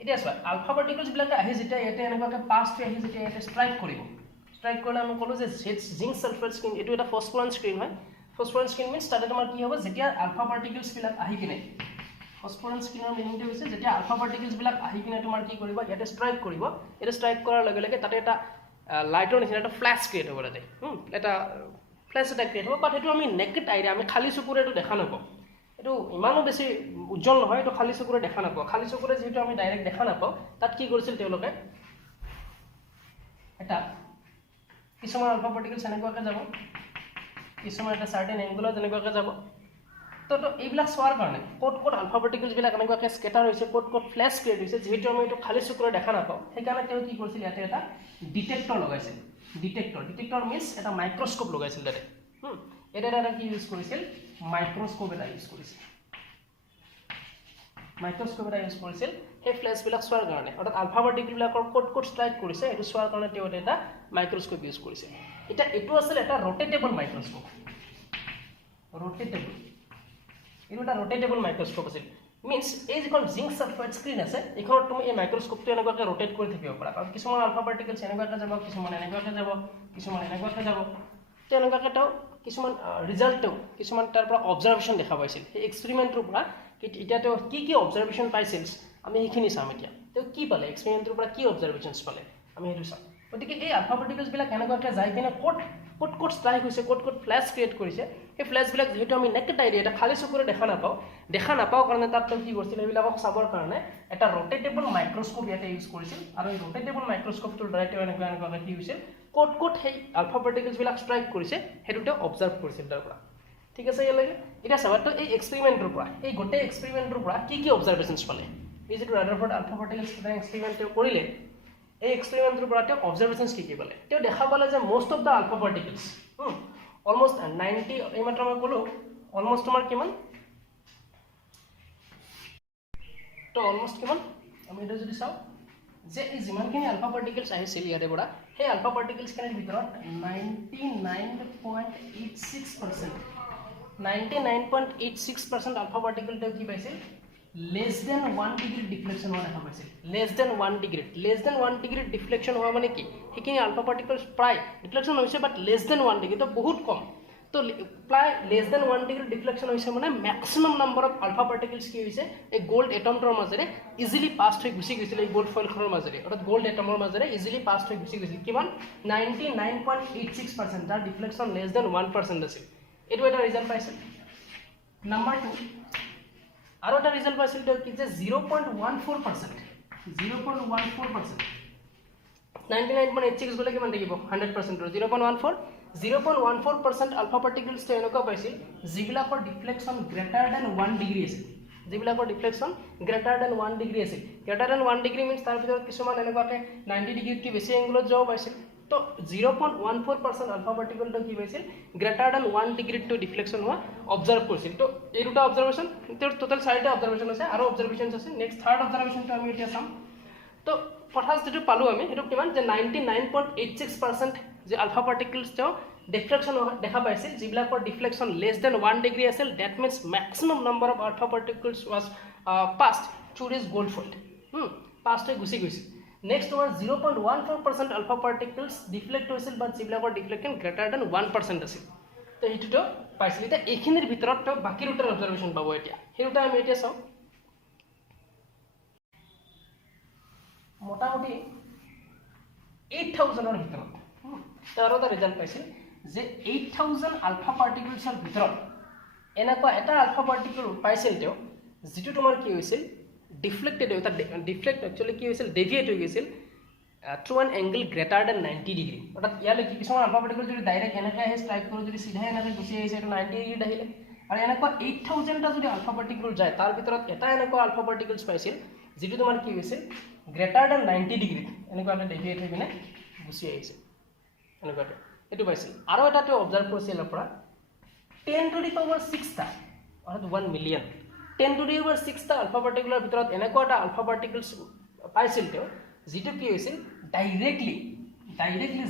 এতিয়া চোৱা আলফা পাৰ্টিকলছ বিলাক আহি যেতিয়া ইয়াতে এনেকুৱাকৈ পাস হৈ আহি যেতিয়া ইয়াতে ষ্ট্ৰাইক কৰিলে আমি ক'লো যে জিংক সালফাইড স্ক্ৰিন এটো এটা ফসফৰাছ স্ক্ৰিন হয় ফসফৰাছ স্ক্ৰিন মিন্স তাতে তোমাৰ কি হ'ব যেতিয়া আলফা পাৰ্টিকলছ বিলাক আহি কিনে ফসফৰাছ স্ক্ৰিনৰ মিনিংটো হৈছে যেতিয়া আলফা পাৰ্টিকলছ বিলাক আহি কিনে তোমাৰ কি কৰিব ইয়াতে ষ্ট্ৰাইক কৰিব এটা ষ্ট্ৰাইক কৰাৰ লগে লগে তাতে এটা লাইটৰ নিচিনা এটা ফ্ল্যাশ ক্ৰিয়েট হ'ব তাতে এটা ফ্ল্যাশ এটা ক্ৰিয়েট হ'ব বাট সেইটো আমি নেকেড আইডিয়া আমি খালি চকুৰে এটো দেখা নাপাওঁ এটো ইমানো বেছি উজ্জ্বল নহয় এটো খালি চকুৰে দেখা নাপাওঁ খালি চকুৰে যেটো আমি ডাইৰেক্ট দেখা নাপাওঁ তাত কি কৰিছিল তেওঁলোকে এটা কিছুমান আলফা পাৰ্টিকলছ এনেকুৱাকৈ যাব কিছুমান এটা সাৰ্টেন এংগুলত এনেকুৱাকৈ যাব তো এইবিলাক চোৱাৰ কাৰণে ক'ত আলফা পাৰ্টিকলছ বিলাক এনেকুৱাকৈ স্কেটাৰ হৈছে ক'ত ফ্ল্যাশ ক্ৰিয়েট হৈছে যেটো আমি এটো খালি চকুৰে দেখা নাপাওঁ সেইকাৰণে তেওঁ কি কৰিছিল ইয়াতে এটা ডিটেক্টৰ লগাইছিল ডিটেক্টৰ মিন্স এটা মাইক্ৰোস্কোপ লগাইছিল তাতে এটা কি ইউজ কৰিছিল মাইক্ৰোস্কোপ এটা ইউজ কৰিছিল সেই ফ্ল্যাশ বিলাক চোৱাৰ কাৰণে অৰ্থাৎ আলফা পাৰ্টিকল বিলাকৰ ক'ত ষ্ট্ৰাইক কৰিছে এটো চোৱাৰ কাৰণে তেওঁ এটা মাইক্ৰোস্কোপ ইউজ কৰিছে এটো আছিল এটা ৰোটেটেবল মাইক্ৰোস্কোপ এটা ৰোটেটেবল মাইক্ৰোস্কোপ আছিল মিন্স এই যিখন জিংক সালফাইড স্ক্ৰিন আছে এইখনত তুমি এই মাইক্ৰোস্কোপটো এনেকুৱাকৈ ৰোটেট কৰি থাকিব পাৰা কাৰণ কিছুমান আলফা পাৰ্টিকলছ এনেকুৱাকৈ যাব কিছুমান এনেকুৱাকৈ যাব তেনেকুৱাকৈ তো কিছুমান ৰিজাল্টটো কিছুমান তাৰ পৰা অবজাৰভেশ্যন দেখা পাইছিল সেই এক্সপেৰিমেণ্টৰ পৰা এতিয়াতো কি অবজাৰভেশ্যন পাইছিল আমি সেইখিনি চাম এতিয়া তেওঁ কি পালে এক্সপেৰিমেণ্টৰ পৰা কি অবজাৰভেশ্যনছ পালে আমি সেইটো চাম গতিকে এই আলফা পাৰ্টিকলছবিলাক কেনেকুৱাকৈ যাই পিনে ক'ত ষ্ট্ৰাইক হৈছে ক'ত ফ্লেছ ক্ৰিয়েট কৰিছে সেই ফ্লেছবিলাক যিহেতু আমি নেকেড আই এটা খালী চকুৰে দেখা নাপাওঁ কাৰণে তাত তেওঁ কি কৰিছিল সেইবিলাকক চাবৰ কাৰণে এটা ৰটেটেবল মাইক্ৰস্কোপ ইয়াতে ইউজ কৰিছিল আৰু এই ৰটেটেবল মাইক্ৰস্কোপটোৰ দ্বাৰা তেওঁ এনেকুৱাকৈ কি হৈছিল ক'ত সেই আলফা পাৰ্টিকলছবিলাক ষ্ট্ৰাইক কৰিছে সেইটো তেওঁ অবজাৰ্ভ কৰিছিল তাৰ পৰা ঠিক আছে ইয়ালৈকে এতিয়া চাবা তো এই এক্সপেৰিমেণ্টৰ পৰা এই গোটেই এক্সপেৰিমেণ্টৰ পৰা কি অবজাৰভেশ্যনছ পালে এই যিটো ৰাদাৰফৰ্ড আলফা পাৰ্টিকলছ এক্সপেৰিমেণ্ট তেওঁ কৰিলে এই এক্সপেৰিমেণ্টৰ পৰা তেওঁ অবজাৰভেশ্যনছ কি পালে তেওঁ দেখা পালে যে most of the alpha particles almost 90 এইমাত্ৰ মই ক'লোঁ অলমোষ্ট তোমাৰ কিমান তো অলমোষ্ট কিমান আমি এটা যদি চাওঁ যে এই যিমানখিনি আলফা পাৰ্টিকলছ আহিছিল ইয়াৰে পৰা সেই আলফা পাৰ্টিকলছখিনিৰ ভিতৰত 99.86% আলফা পাৰ্টিকল তেওঁ কি পাইছিল less than 1 degree deflection হোৱা দেখা পাইছিল less than 1 degree deflection হোৱা মানে কি সেইখিনি আলফা পাৰ্টিকলছ প্ৰায় ডিফ্লেকশ্যন হৈছে বাট less than 1 degree তো বহুত কম তো প্ৰায় less than 1 degree deflection হৈছে মানে maximum number of alpha particles কি হৈছে এই গোল্ড এটমটোৰ মাজেৰে ইজিলি পাছ হৈ গুচি গৈছিল এই গোল্ড ফয়েলখনৰ মাজেৰে অৰ্থাৎ গোল্ড এটমৰ মাজেৰে ইজিলি পাছ হৈ গুচি গৈছিল কিমান 99.86% যাৰ ডিফ্লেকশ্যন less than 1% আছিল এইটো এটা ৰিজাল্ট পাইছে নাম্বাৰ 2 আৰু এটা ৰিজাল্ট পাইছিল তেওঁ কি যে 0.14% 99.86 গলে কিমান থাকিব 100% 0.14% আলফা পাৰ্টিকলছ তেওঁ এনেকুৱা পাইছিল যিবিলাকৰ ডিফ্লেকশ্যন গ্ৰেটাৰ দেন 1 ডিগ্ৰী আছিল যিবিলাকৰ ডিফ্লেকশ্যন গ্ৰেটাৰ দেন 1 ডিগ্ৰী আছিল গ্ৰেটাৰ দেন 1 ডিগ্ৰী মিন্স তাৰ ভিতৰত কিছুমান এনেকুৱাকৈ 90 ডিগ্ৰীতকৈ বেছি এংগলত যাব পাইছিল তো 0.14% আলফা পাৰ্টিকলটো কি পাইছিল গ্ৰেটাৰ দেন 1 ডিগ্ৰীটো ডিফ্লেকশ্যন হোৱা অবজাৰ্ভ কৰিছিল তো এই দুটা অবজাৰভেশ্যন তেওঁৰ টোটাল 4টা অবজাৰভেশ্যন আছে আৰু অবজাৰভেশ্যনছ আছে নেক্সট থাৰ্ড অবজাৰভেশ্যনটো আমি এতিয়া চাম তো ফাৰ্ষ্ট যেটো পালোঁ আমি সেইটো কিমান যে 99.86% যে আলফা পাৰ্টিকলছ তেওঁ ডিফ্লেকশ্যন দেখা পাইছিল যিবিলাকৰ ডিফ্লেকশ্যন লেছ দেন 1 ডিগ্ৰী আছিল that means maximum number of alpha particles was passed through this gold foil passed হৈ গুচি গৈছিল নেক্সট তোমাৰ 0.14% আলফা পাৰ্টিকলছ ডিফ্লেক্ট হৈছিল বাট যিবিলাকৰ ডিফ্লেকশ্যন গ্ৰেটাৰ দেন 1% আছিল তো সেইটোতো পাইছিল এতিয়া এইখিনিৰ ভিতৰত তো বাকী দুটাৰ অবজাৰভেশ্যন পাব এতিয়া সেই দুটা আমি এতিয়া চাওঁ মোটামুটি 8000ৰ ভিতৰত আৰু এটা ৰিজাল্ট পাইছিল যে 8000 আলফা পাৰ্টিকলছৰ ভিতৰত এনেকুৱা এটা আলফা পাৰ্টিকল পাইছিল তেওঁ যিটো তোমাৰ কি হৈছিল ডিফ্লেক্টেড এটা ডিফ্লেক্ট একচুয়ালি কি হৈছিল ডেভিয়েট হৈ গৈছিল through N angle greater than 90 degree অৰ্থাৎ ইয়ালৈ কিছুমান আলফা পাৰ্টিকল যদি ডাইৰেক্ট এনেকৈ আহে ষ্ট্ৰাইক কৰি যদি চিধা এনেকৈ গুচি আহিছে এইটো 90 ডিগ্ৰীত আহিলে আৰু এনেকুৱা 8000টা যদি আলফা পাৰ্টিকল যায় তাৰ ভিতৰত এটা এনেকুৱা আলফা পাৰ্টিকলছ পাইছিল যিটো তোমাৰ কি হৈছিল গ্ৰেটাৰ দেন 90 ডিগ্ৰীত এনেকুৱাকৈ ডেভিয়েট হৈ কিনে গুচি আহিছে এনেকুৱাকৈ এইটো পাইছিল আৰু এটা তেওঁ অবজাৰ্ভ কৰিছিল ইয়াৰ পৰা 10 to the power 6 টা অৰ্থাৎ 1 মিলিয়ন 10 to the power 6 টা আলফা পাৰ্টিকুলাৰ ভিতৰত এনেকুৱা এটা আলফা পাৰ্টিকলছ পাইছিল তেওঁ যিটো কি হৈছিল ডাইৰেক্টলি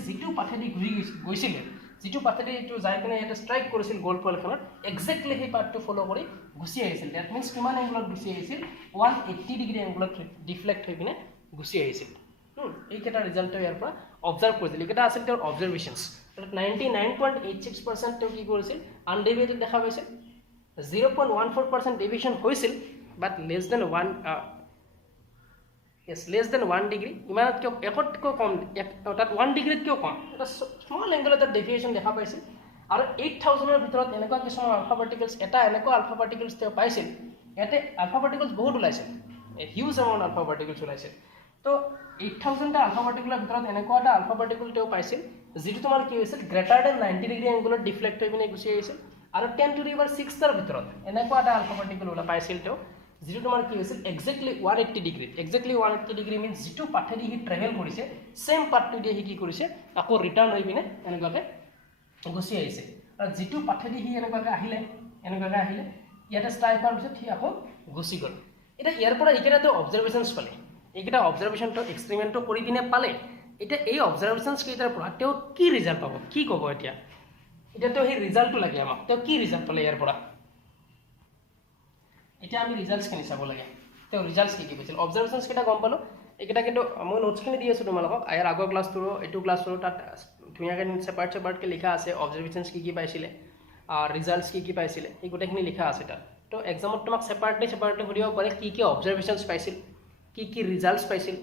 যিটো পাথেদি ঘূৰি গৈছিল যিটো পাথেদি এইটো যাই কিনে এটা ষ্ট্ৰাইক কৰিছিল গোল্ড ফয়েলখনত এক্সেক্টলি সেই পাথটো ফলো কৰি গুচি আহিছিল ডেট মিন্স কিমান এংগলত গুচি আহিছিল 180 ডিগ্ৰী এংগলত ডিফ্লেক্ট হৈ কিনে গুচি আহিছিল এইকেইটা ৰিজাল্টটো ইয়াৰ পৰা অবজাৰ্ভ কৰিছিল এইকেইটা আছিল তেওঁৰ অবজাৰভেশ্যনছ 99.86% তেওঁ কি কৰিছিল আনডেভিয়েটেড দেখা পাইছিল 0.14% ডেভিয়েশ্যন হৈছিল but less than 1 less than 1 degree ইমানতকৈ একতকৈ কম অৰ্থাৎ 1 ডিগ্ৰীতকৈ কম এটা স্মল এংগলত এটা ডেভিয়েশ্যন দেখা পাইছিল আৰু 8000ৰ ভিতৰত এনেকুৱা কিছুমান আলফা পাৰ্টিকলছ এটা এনেকুৱা আলফা পাৰ্টিকলছ তেওঁ পাইছিল ইয়াতে আলফা পাৰ্টিকলছ বহুত ওলাইছিল হিউজ এমাউণ্ট আলফা পাৰ্টিকলছ ওলাইছিল তো 8000টা আলফা পাৰ্টিকুলাৰ ভিতৰত এনেকুৱা এটা আলফা পাৰ্টিকুল তেওঁ পাইছিল যিটো তোমাৰ কি হৈছিল গ্ৰেটাৰ দেন 90 ডিগ্ৰী এংগলত ডিফ্লেক্ট হৈ পিনে গুচি আহিছিল আৰু 10 to the power 6 টাৰ ভিতৰত এনেকুৱা এটা আলফা পাৰ্টিকুল ওলা পাইছিল তেওঁ যিটো তোমাৰ কি হৈছিল এক্সেক্টলি 180 ডিগ্ৰী মিন্স যিটো পাথেদি হি ট্ৰেভেল কৰিছে সেম পাথটো দিয়ে হি কি কৰিছে আকৌ ৰিটাৰ্ণ হৈ পিনে এনেকুৱাকৈ গুচি আহিছে আৰু যিটো পাথেদি হি এনেকুৱাকৈ আহিলে ইয়াতে ষ্ট্ৰাইক হোৱাৰ পিছত হি আকৌ গুচি গ'ল এটা ইয়াৰ পৰা এইকেইটা তেওঁ অবজাৰভেশ্যনছ পালে এইকেইটা অবজাৰভেশ্যনটো এক্সপেৰিমেণ্টটো কৰি পিনে পালে এতিয়া এই অবজাৰভেশ্যনছ কেইটাৰ পৰা তেওঁ কি ৰিজাল্ট পাব কি ক'ব এতিয়া তো সেই ৰিজাল্টটো লাগে আমাক তেওঁ কি ৰিজাল্ট পালে ইয়াৰ পৰা এতিয়া আমি ৰিজাল্টছখিনি চাব লাগে তেওঁ ৰিজাল্টছ কি পাইছিল অবজাৰভেশ্যনছ কেইটা গম পালোঁ এইকেইটা কিন্তু মই নোটছখিনি দি আছোঁ তোমালোকক ইয়াৰ আগৰ ক্লাছটোৰো এইটো ক্লাছটোৰো তাত ধুনীয়াকৈ ছেপাৰেটকৈ লিখা আছে অবজাৰভেশ্যনছ কি পাইছিলে ৰিজাল্টছ কি পাইছিলে এই গোটেইখিনি লিখা আছে তাত তো এক্সামত তোমাক ছেপাৰেটলি সুধিব পাৰে কি অবজাৰভেশ্যনছ পাইছিল কি ৰিজাল্টছ পাইছিল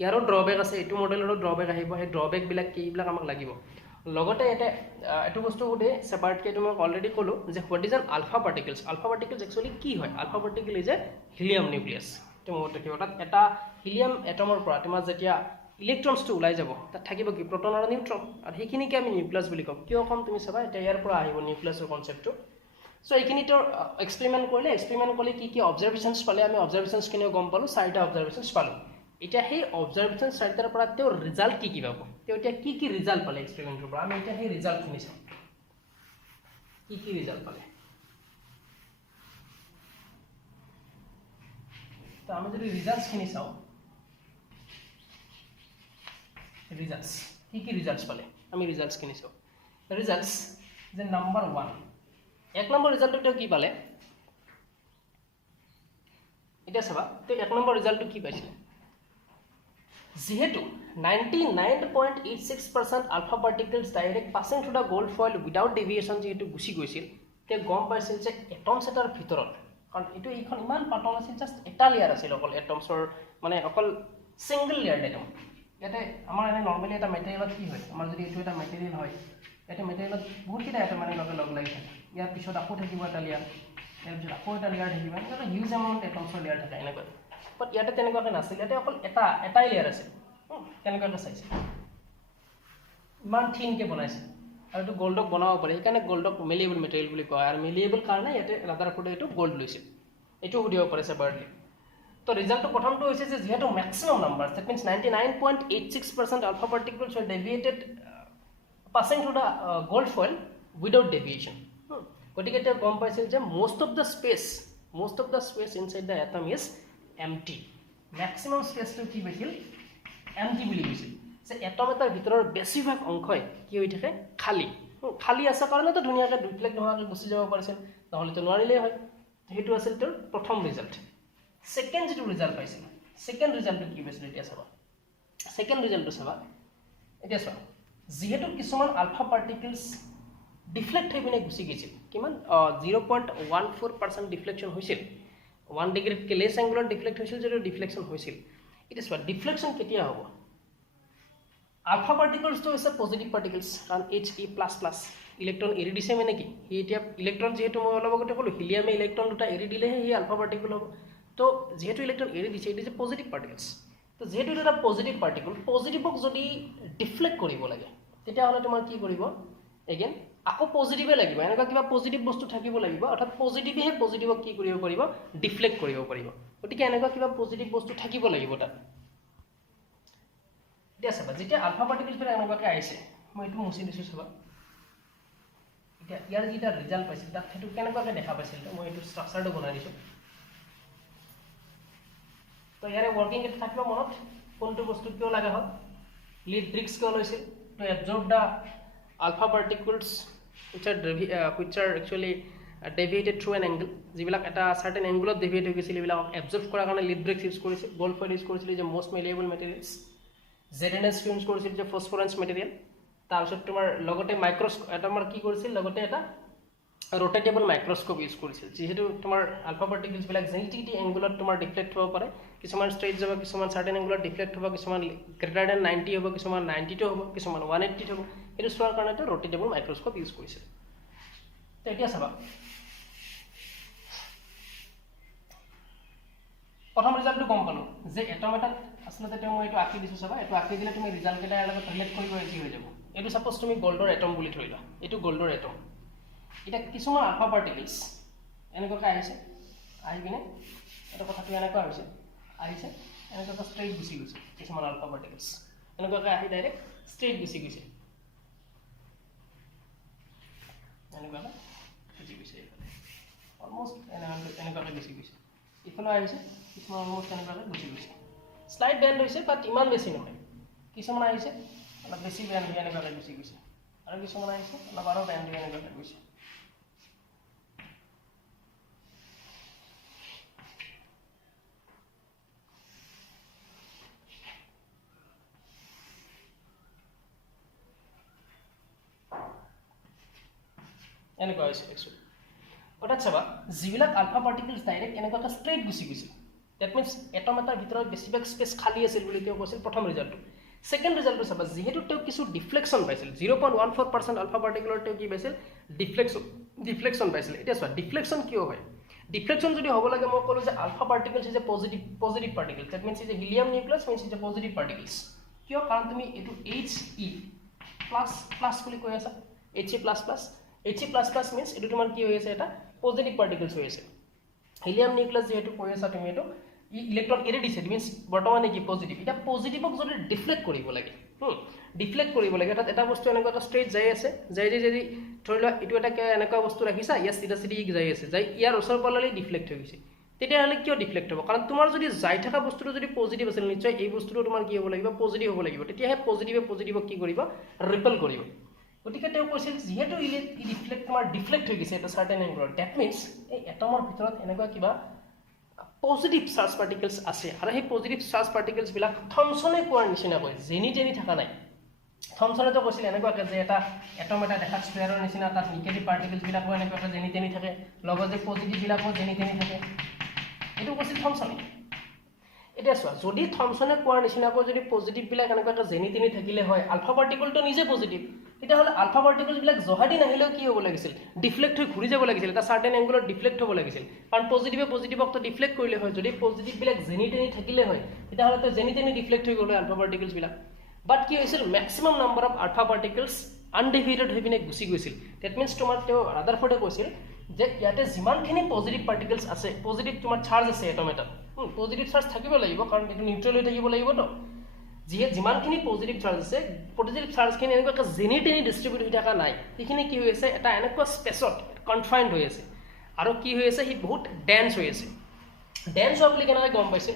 ইয়াৰো ড্ৰবেক আছে এইটো মডেলৰো ড্ৰবেক আহিব সেই ড্ৰবেকবিলাক কি এইবিলাক আমাক লাগিব লগতে এটা এইটো বস্তু সুধে সেপাৰেটকৈ এইটো মই অলৰেডি ক'লোঁ যে what is an alpha particles actually কি হয় alpha particle is a helium nucleus এইটো মনত ৰাখিব তাত এটা হিলিয়াম এটমৰ পৰা তোমাৰ যেতিয়া ইলেক্ট্ৰনছটো ওলাই যাব তাত থাকিব কি প্ৰটন আৰু নিউট্ৰন আৰু সেইখিনিকে আমি নিউক্লিয়াছ বুলি ক'ম কিয় ক'ম তুমি চাবা এতিয়া ইয়াৰ পৰা আহিব নিউক্লিয়াছৰ কনচেপ্টটো সো এইখিনিতো এক্সপেৰিমেণ্ট কৰিলে কি অবজাৰভেশ্যনছ পালে আমি অবজাৰভেশ্যনছখিনিও গম পালোঁ 4টা অবজাৰভেশ্যনছ পালোঁ এতিয়া সেই অবজাৰভেশ্যন 4টাৰ পৰা তেওঁ ৰিজাল্ট কি পাব তেওঁ এতিয়া কি ৰিজাল্ট পালে এক্সপেৰিমেণ্টৰ পৰা আমি এতিয়া সেই ৰিজাল্টখিনি চাওঁ কি ৰিজাল্ট পালে তো আমি যদি ৰিজাল্টছখিনি চাওঁ ৰিজাল্টছ কি ৰিজাল্টছ পালে আমি ৰিজাল্টছখিনি চাওঁ ৰিজাল্টছ যে নাম্বাৰ 1 এক নম্বৰ ৰিজাল্টটো তেওঁ কি পালে এতিয়া চাবা তেওঁ এক নম্বৰ ৰিজাল্টটো কি পাইছিলে যেহেতু 99.86% alpha particles direct passing through the gold foil without deviation যেহেতু গুচি গৈছিল তেওঁ গম পাইছিল যে এটমছ এটাৰ ভিতৰত কাৰণ এইটো এইখন ইমান পাতল আছিল জাষ্ট এটা লেয়াৰ আছিল অকল এটমছৰ মানে অকল ছিংগল লেয়াৰ এটম ইয়াতে আমাৰ এনে নৰ্মেলি এটা মেটেৰিয়েলত কি হয় আমাৰ যদি এইটো এটা মেটেৰিয়েল হয় এটা মেটেৰিয়েলত বহুতকেইটা এটম মানে লগ লাগি থাকে ইয়াৰ পিছত আকৌ থাকিব এটা লেয়াৰ ইয়াৰ পিছত আকৌ এটা লেয়াৰ থাকিব এনেকুৱা হিউজ এমাউণ্ট এটমছৰ লেয়াৰ থাকে এনেকৈ বাট ইয়াতে তেনেকুৱাকৈ নাছিল ইয়াতে অকল এটাই লেয়াৰ আছিল তেনেকুৱাকৈ চাইছে ইমান থিনকৈ বনাইছে আৰু এইটো গল্ডক বনাব পাৰে সেইকাৰণে গল্ডক মেলিয়েবল মেটেৰিয়েল বুলি কোৱা হয় আৰু মেলিয়েবল কাৰণে ইয়াতে ৰাদাৰফোৰ্ডে এইটো গল্ড লৈছিল এইটো সুধিব পাৰে সেপাৰেটলি তো ৰিজাল্টটো প্ৰথমটো হৈছে যে যেহেতু maximum number that means 99.86% alpha particles were deviated passing through the gold foil without deviation গতিকে তেওঁ গম পাইছিল যে most of the space inside the atom is empty maximum space to কি পাইছিল empty বুলি কৈছিল যে এটম এটাৰ ভিতৰৰ বেছিভাগ অংশই কি হৈ থাকে খালী আছে কাৰণেতো ধুনীয়াকৈ ৰিফ্লেক্ট নোহোৱাকৈ গুচি যাব পাৰিছিল নহ'লেতো নোৱাৰিলেই হয় সেইটো আছিল তেওঁৰ প্ৰথম ৰিজাল্ট সেকেন্ড যেটো ৰিজাল্ট পাইছিল সেকেন্ড ৰিজাল্টটো কি পাইছিল এতিয়া চাবা সেকেন্ড ৰিজাল্টটো চাবা এতিয়া চাবা যেহেতু কিছুমান আলফা পাৰ্টিকলছ ডিফ্লেক্ট হৈ পিনে গুচি গৈছিল কিমান 0.14% ডিফ্লেকশ্যন হৈছিল 1 ডিগ্ৰীতকৈ লেছ এংগুলাৰ ডিফ্লেক্ট হৈছিল যদিও ডিফ্লেকশ্যন হৈছিল এতিয়া চোৱা ডিফ্লেকশ্যন কেতিয়া হ'ব আলফা পাৰ্টিকলছটো হৈছে পজিটিভ পাৰ্টিকলছ কাৰণ He++ ইলেক্ট্ৰন এৰি দিছে মানে কি সি এতিয়া ইলেক্ট্ৰন যেহেতু মই অলপ আগতে ক'লোঁ হিলিয়ামে ইলেক্ট্ৰন দুটা এৰি দিলেহে সি আলফা পাৰ্টিকল হ'ব তো যেহেতু ইলেক্ট্ৰন এৰি দিছে it is a positive particles তো যেহেতু এটা পজিটিভ পাৰ্টিকল পজিটিভক যদি ডিফ্লেক্ট কৰিব লাগে তেতিয়াহ'লে তোমাৰ কি কৰিব এগেইন আকৌ পজিটিভে লাগিব এনেকুৱা কিবা পজিটিভ বস্তু থাকিব লাগিব অৰ্থাৎ পজিটিভেহে পজিটিভক কি কৰিব পাৰিব ডিফ্লেক্ট কৰিব পাৰিব গতিকে এনেকুৱা কিবা পজিটিভ বস্তু থাকিব লাগিব তাত এতিয়া চাবা যেতিয়া আলফা পাৰ্টিকলছবিলাক এনেকুৱাকৈ আহিছে মই এইটো মুচি দিছোঁ চাবা এতিয়া ইয়াৰ যিটা ৰিজাল্ট পাইছিল তাত সেইটো কেনেকুৱাকৈ দেখা পাইছিল মই এইটো ষ্ট্ৰাকচাৰটো বনাই দিছোঁ তো ইয়াৰে ৱৰ্কিং এটা থাকিব মনত কোনটো বস্তু কিয় লগা হ'ল লিড ব্ৰিক্স কিয় লৈছিল to absorb the alpha particles which are actually deviated through an angle যিবিলাক এটা certain angle of deviate হৈ গৈছিল এইবিলাক absorb কৰাৰ কাৰণে lead bricks use কৰিছিল gold foil use কৰিছিল যে most malleable materials ZNS use কৰিছিল যে phosphorus material তাৰপিছত তোমাৰ লগতে মাইক্ৰোস্কোপ এটা আমাৰ কি কৰিছিল লগতে এটা rotatable microscope use কৰিছিল যেহেতু তোমাৰ alpha particles বিলাক যেনিটি angle তোমাৰ ডিফ্লেক্ট হ'ব পাৰে কিছুমান ষ্ট্ৰেইট যাব কিছুমান certain angle ডিফ্লেক্ট হ'ব কিছুমান greater than 90 হ'ব কিছুমান 92 হ'ব কিছুমান 180 হ'ব এইটো চোৱাৰ কাৰণে এটা rotatable microscope use কৰিছিল তো এতিয়া চাবা প্ৰথম ৰিজাল্টটো গম পালো যে এটম এটা আসলতে তেওঁ মই এইটো আঁকি দিছোঁ চাবা এইটো আঁকি দিলে তুমি ৰিজাল্ট কেইটা ইয়াৰ লগত ৰিলেট কৰিব ইজি হৈ যাব এইটো সাপোজ তুমি গোল্ডৰ এটম বুলি ধৰিলা এইটো গোল্ডৰ এটম এটা কিছুমান আলফা পাৰ্টিকলছ এনেকুৱাকৈ আহিছে আহি পিনে এটা কথাটো এনেকুৱা হৈছে আহিছে এনেকুৱাকৈ ষ্ট্ৰেইট গুচি গৈছে কিছুমান আলফা পাৰ্টিকলছ এনেকুৱাকৈ আহি ডাইৰেক্ট ষ্ট্ৰেইট গুচি গৈছে এনেকুৱাকৈ গুচি গৈছে অলমষ্ট এনেকুৱাকৈ গুচি গৈছে ইফালে আহিছে কিছুমান অলমষ্ট এনেকুৱাকৈ গুচি গৈছে স্লাইড বেণ্ড হৈছে বাট ইমান বেছি নহয় কিছুমান আহিছে অলপ বেছি বেণ্ড হৈ এনেকুৱাকৈ গুচি গৈছে আৰু কিছুমান আহিছে অলপ আৰু বেণ্ড হৈ এনেকুৱাকৈ গৈছে এনেকুৱা হৈছে একচুৱেলি অৰ্থাৎ চাবা যিবিলাক আলফা পাৰ্টিকলছ ডাইৰেক্ট এনেকুৱাকৈ ষ্ট্ৰেইট গুচি গৈছে দ্যাট মিন্স এটম এটাৰ ভিতৰত বেছিভাগ স্পেচ খালী আছিল বুলি তেওঁ কৈছিল প্ৰথম ৰিজাল্টটো সেকেন্ড ৰিজাল্টটো চাবা যেহেতু তেওঁ কিছু ডিফ্লেকশন পাইছিল 0.14% আলফা পাৰ্টিকুলৰ তেওঁ কি পাইছিল ডিফ্লেকশন পাইছিল এটা চোৱা ডিফ্লেকশন কিয় হয় ডিফ্লেকশন যদি হ'ব লাগে মই ক'লো যে alpha particles is a positive particle that means is a helium nucleus means is a positive particles কিয় কাৰণ তুমি এটো He++ বুলি কৈ আছা He++ মিন্স এটো তোমাৰ কি হৈ আছে এটা পজিটিভ পাৰ্টিকলছ হৈ আছে হিলিয়াম নিউক্লিয়াছ যেহেতু কৈ আছা তুমি এটো ইলেক্ট্ৰন এৰি দিছে মিন্স বৰ্তমানে কি পজিটিভ এটা পজিটিভক যদি ডিফ্লেক্ট কৰিব লাগে ডিফ্লেক্ট কৰিব লাগে তাত এটা বস্তু এনেকুৱা এটা ষ্ট্ৰেট যাই আছে যাই যদি ধৰি লোৱা এটো এটা এনেকুৱা বস্তু ৰাখিছা ইয়াৰ সিধা সিধি যাই আছে যাই ইয়াৰ ওচৰ পাললৈ ডিফ্লেক্ট হৈ গৈছে তেতিয়া হলে কিয় ডিফ্লেক্ট হ'ব কাৰণ তোমাৰ যদি যাই থকা বস্তুটো যদি পজিটিভ আছিল নিশ্চয় এই বস্তুটো তোমাৰ কি হ'ব লাগিব পজিটিভ হ'ব লাগিব তেতিয়াহে পজিটিভক কি কৰিব ৰিপেল কৰিব গতিকে তেওঁ কৈছিল যেহেতু ডিফ্লেক্ট তোমাৰ ডিফ্লেক্ট হৈ গৈছে এটা সাৰ্টেন এংগলত দ্যাট মিন্স এই এটমৰ ভিতৰত এনেকুৱা কিবা পজিটিভ চাৰ্জ পাৰ্টিকলছ আছে আৰু সেই পজিটিভ চাৰ্জ পাৰ্টিকলছ বিলাক থমসনে কোৱাৰ নিচিনা কয় যেনি তেনি থকা নাই থমসনে তো কৈছিল এনেকুৱাকে যে এটা এটম এটা দেখাত স্ফিয়াৰৰ নিচিনা তাত নিগেটিভ পাৰ্টিকলছ বিলাকো এনেকুৱাকে যেনি তেনি থাকে লগতে পজিটিভ বিলাকো যেনি তেনি থাকে এটো কৈছিল থমসনে এটা চোৱা যদি থমসনে কোৱাৰ নিচিনাকৈ যদি পজিটিভ বিলাক এনেকুৱাকে যেনি তেনি থাকিলে হয় আলফা পাৰ্টিকলটো নিজে পজিটিভ তেতিয়া হলে আলফা পাৰ্টিকলছ বিলাক জহাদি নাহিলেও কি হ'ব লাগিছিল ডিফ্লেক্ট হৈ ঘূৰি যাব লাগিছিল এটা সাৰ্টেন এংগলত ডিফ্লেক্ট হ'ব লাগিছিল কাৰণ পজিটিভক তো ডিফ্লেক্ট কৰিলে হয় যদি পজিটিভ বিলাক যেনি তেনি থাকিলে হয় তেতিয়া হলে তো যেনি তেনি ডিফ্লেক্ট হৈ গ'ল আলফা পাৰ্টিকলছ বিলাক বাট কি হৈছিল maximum number of alpha particles undeviated হৈ পিনে গুচি গৈছিল দ্যাট মিন্স তোমাৰ তেওঁ ৰাদাৰফৰ্ডে কৈছিল যে ইয়াতে যিমানখিনি পজিটিভ পাৰ্টিকলছ আছে পজিটিভ তোমাৰ চাৰ্জ আছে এটম এটাত পজিটিভ চাৰ্জ থাকিব লাগিব কাৰণ এটো নিউট্ৰেল হৈ থাকিব লাগিব তো যিমানখিনি পজিটিভ চাৰ্জ আছে পজিটিভ চাৰ্জখিনি এনেকুৱা যেনি তেনি ডিস্ট্ৰিবিউট হৈ থকা নাই এইখিনি কি হৈ আছে এটা এনেকুৱা স্পেচত কনফাইন্ড হৈ আছে আৰু কি হৈ আছে হি বহুত ডেন্স হৈ আছে ডেন্স হোৱা বুলি কেনেকৈ গম পাইছে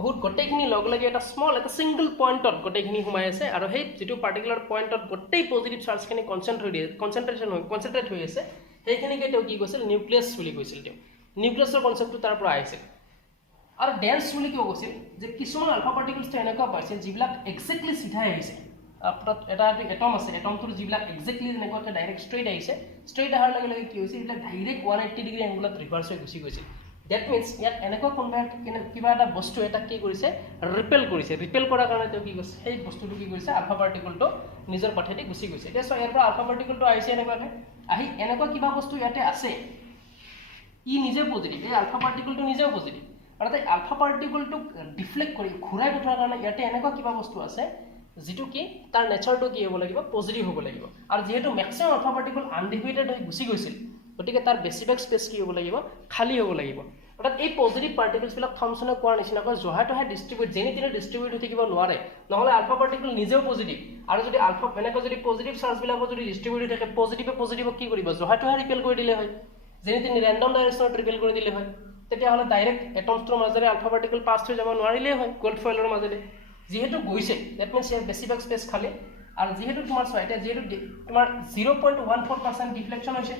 বহুত গোটেইখিনি লগ লাগি এটা স্মল এটা সিঙ্গল পইণ্টত গোটেইখিনি সোমাই আছে আৰু সেই যেটো পাৰ্টিকুলাৰ পইণ্টত গোটেই পজিটিভ চাৰ্জখিনি কনসেন্ট্ৰেট হৈ আছে সেইখিনিকে তেওঁ কি কৈছিল নিউক্লিয়াছ বুলি কৈছিল তেওঁ নিউক্লিয়াছৰ কনসেপ্টটো তাৰ পৰা আহিছে আৰু ডেন্স বুলি কিয় কৈছিল যে কিছুমান আলফা পাৰ্টিকলছ এনেকুৱা পাইছে যিবিলাক এক্সেক্টলি সিধাই আহিছে আপনাত এটা এটম আছে এটমটোৰ যিবিলাক এক্সেক্টলি এনেকুৱাকে ডাইৰেক্ট ষ্ট্ৰেইট আহিছে ষ্ট্ৰেইট অহাৰ লগে লগে কি হৈছে এইবিলাক ডাইৰেক্ট 180 ডিগ্ৰী এংগলত ৰিভাৰ্স হৈ গুচি গৈছে দ্যাট মিন্স ইয়াত এনেকুৱা কিবা এটা বস্তু এটা কি কৰিছে ৰিপেল কৰাৰ কাৰণে তেওঁ কি কৈছে সেই বস্তুটো কি কৰিছে আলফা পাৰ্টিকলটো নিজৰ পথেদি গুচি গৈছে এতিয়া সো ইয়াৰ পৰা আলফা পাৰ্টিকলটো আহিছে এনেকুৱাকে আহি এনেকুৱা কিবা বস্তু ইয়াতে আছে ই নিজে পজিটিভ এই আলফা পাৰ্টিকলটো নিজেও পজিটিভ আৰু তাই আলফা পাৰ্টিকলটো ডিফ্লেক্ট কৰি ঘূৰাই পঠোৱাৰ কাৰণে ইয়াতে এনেকুৱা কিবা বস্তু আছে যেটো কি তাৰ নেচাৰটো কি হ'ব লাগিব পজিটিভ হ'ব লাগিব আৰু যেহেতু ম্যাক্সিমাম আলফা পাৰ্টিকল আনডিভাইডেড হৈ গুচি গৈছিল গতিকে তাৰ বেছিভাগ স্পেচ কি হ'ব লাগিব খালী হ'ব লাগিব অৰ্থাৎ এই পজিটিভ পাৰ্টিকলছ বিলাক থমসনে কোৱাৰ নিচিনাকৈ জহাটোহে ডিস্ট্ৰিবিউট যেনি তেনি ডিস্ট্ৰিবিউট হৈ থাকিব নোৱাৰে নহলে আলফা পাৰ্টিকল নিজেও পজিটিভ আৰু যদি আলফা এনেকৈ যদি পজিটিভ চাৰ্জ বিলাকো যদি ডিস্ট্ৰিবিউট হৈ থাকে পজিটিভক কি কৰিব জহাটোহে ৰিপেল কৰি দিলে হয় যেনি তেনি ৰেন্ডম ডাইৰেকশ্যনত ৰিপেল কৰি দিলে হয় তেতিয়া হলে ডাইৰেক্ট এটমছৰ মাজেৰে আলফা পাৰ্টিকল পাছ হৈ যাব নোৱাৰিলে হয় গোল্ড ফয়েলৰ মাজেৰে যেহেতু গৈছে দ্যাট মিন্স ইয়াৰ বেছিভাগ স্পেচ খালী আৰু যেহেতু তোমাৰ চোৱা এতিয়া যেহেতু তোমাৰ 0.14% ডিফ্লেকশন হৈছে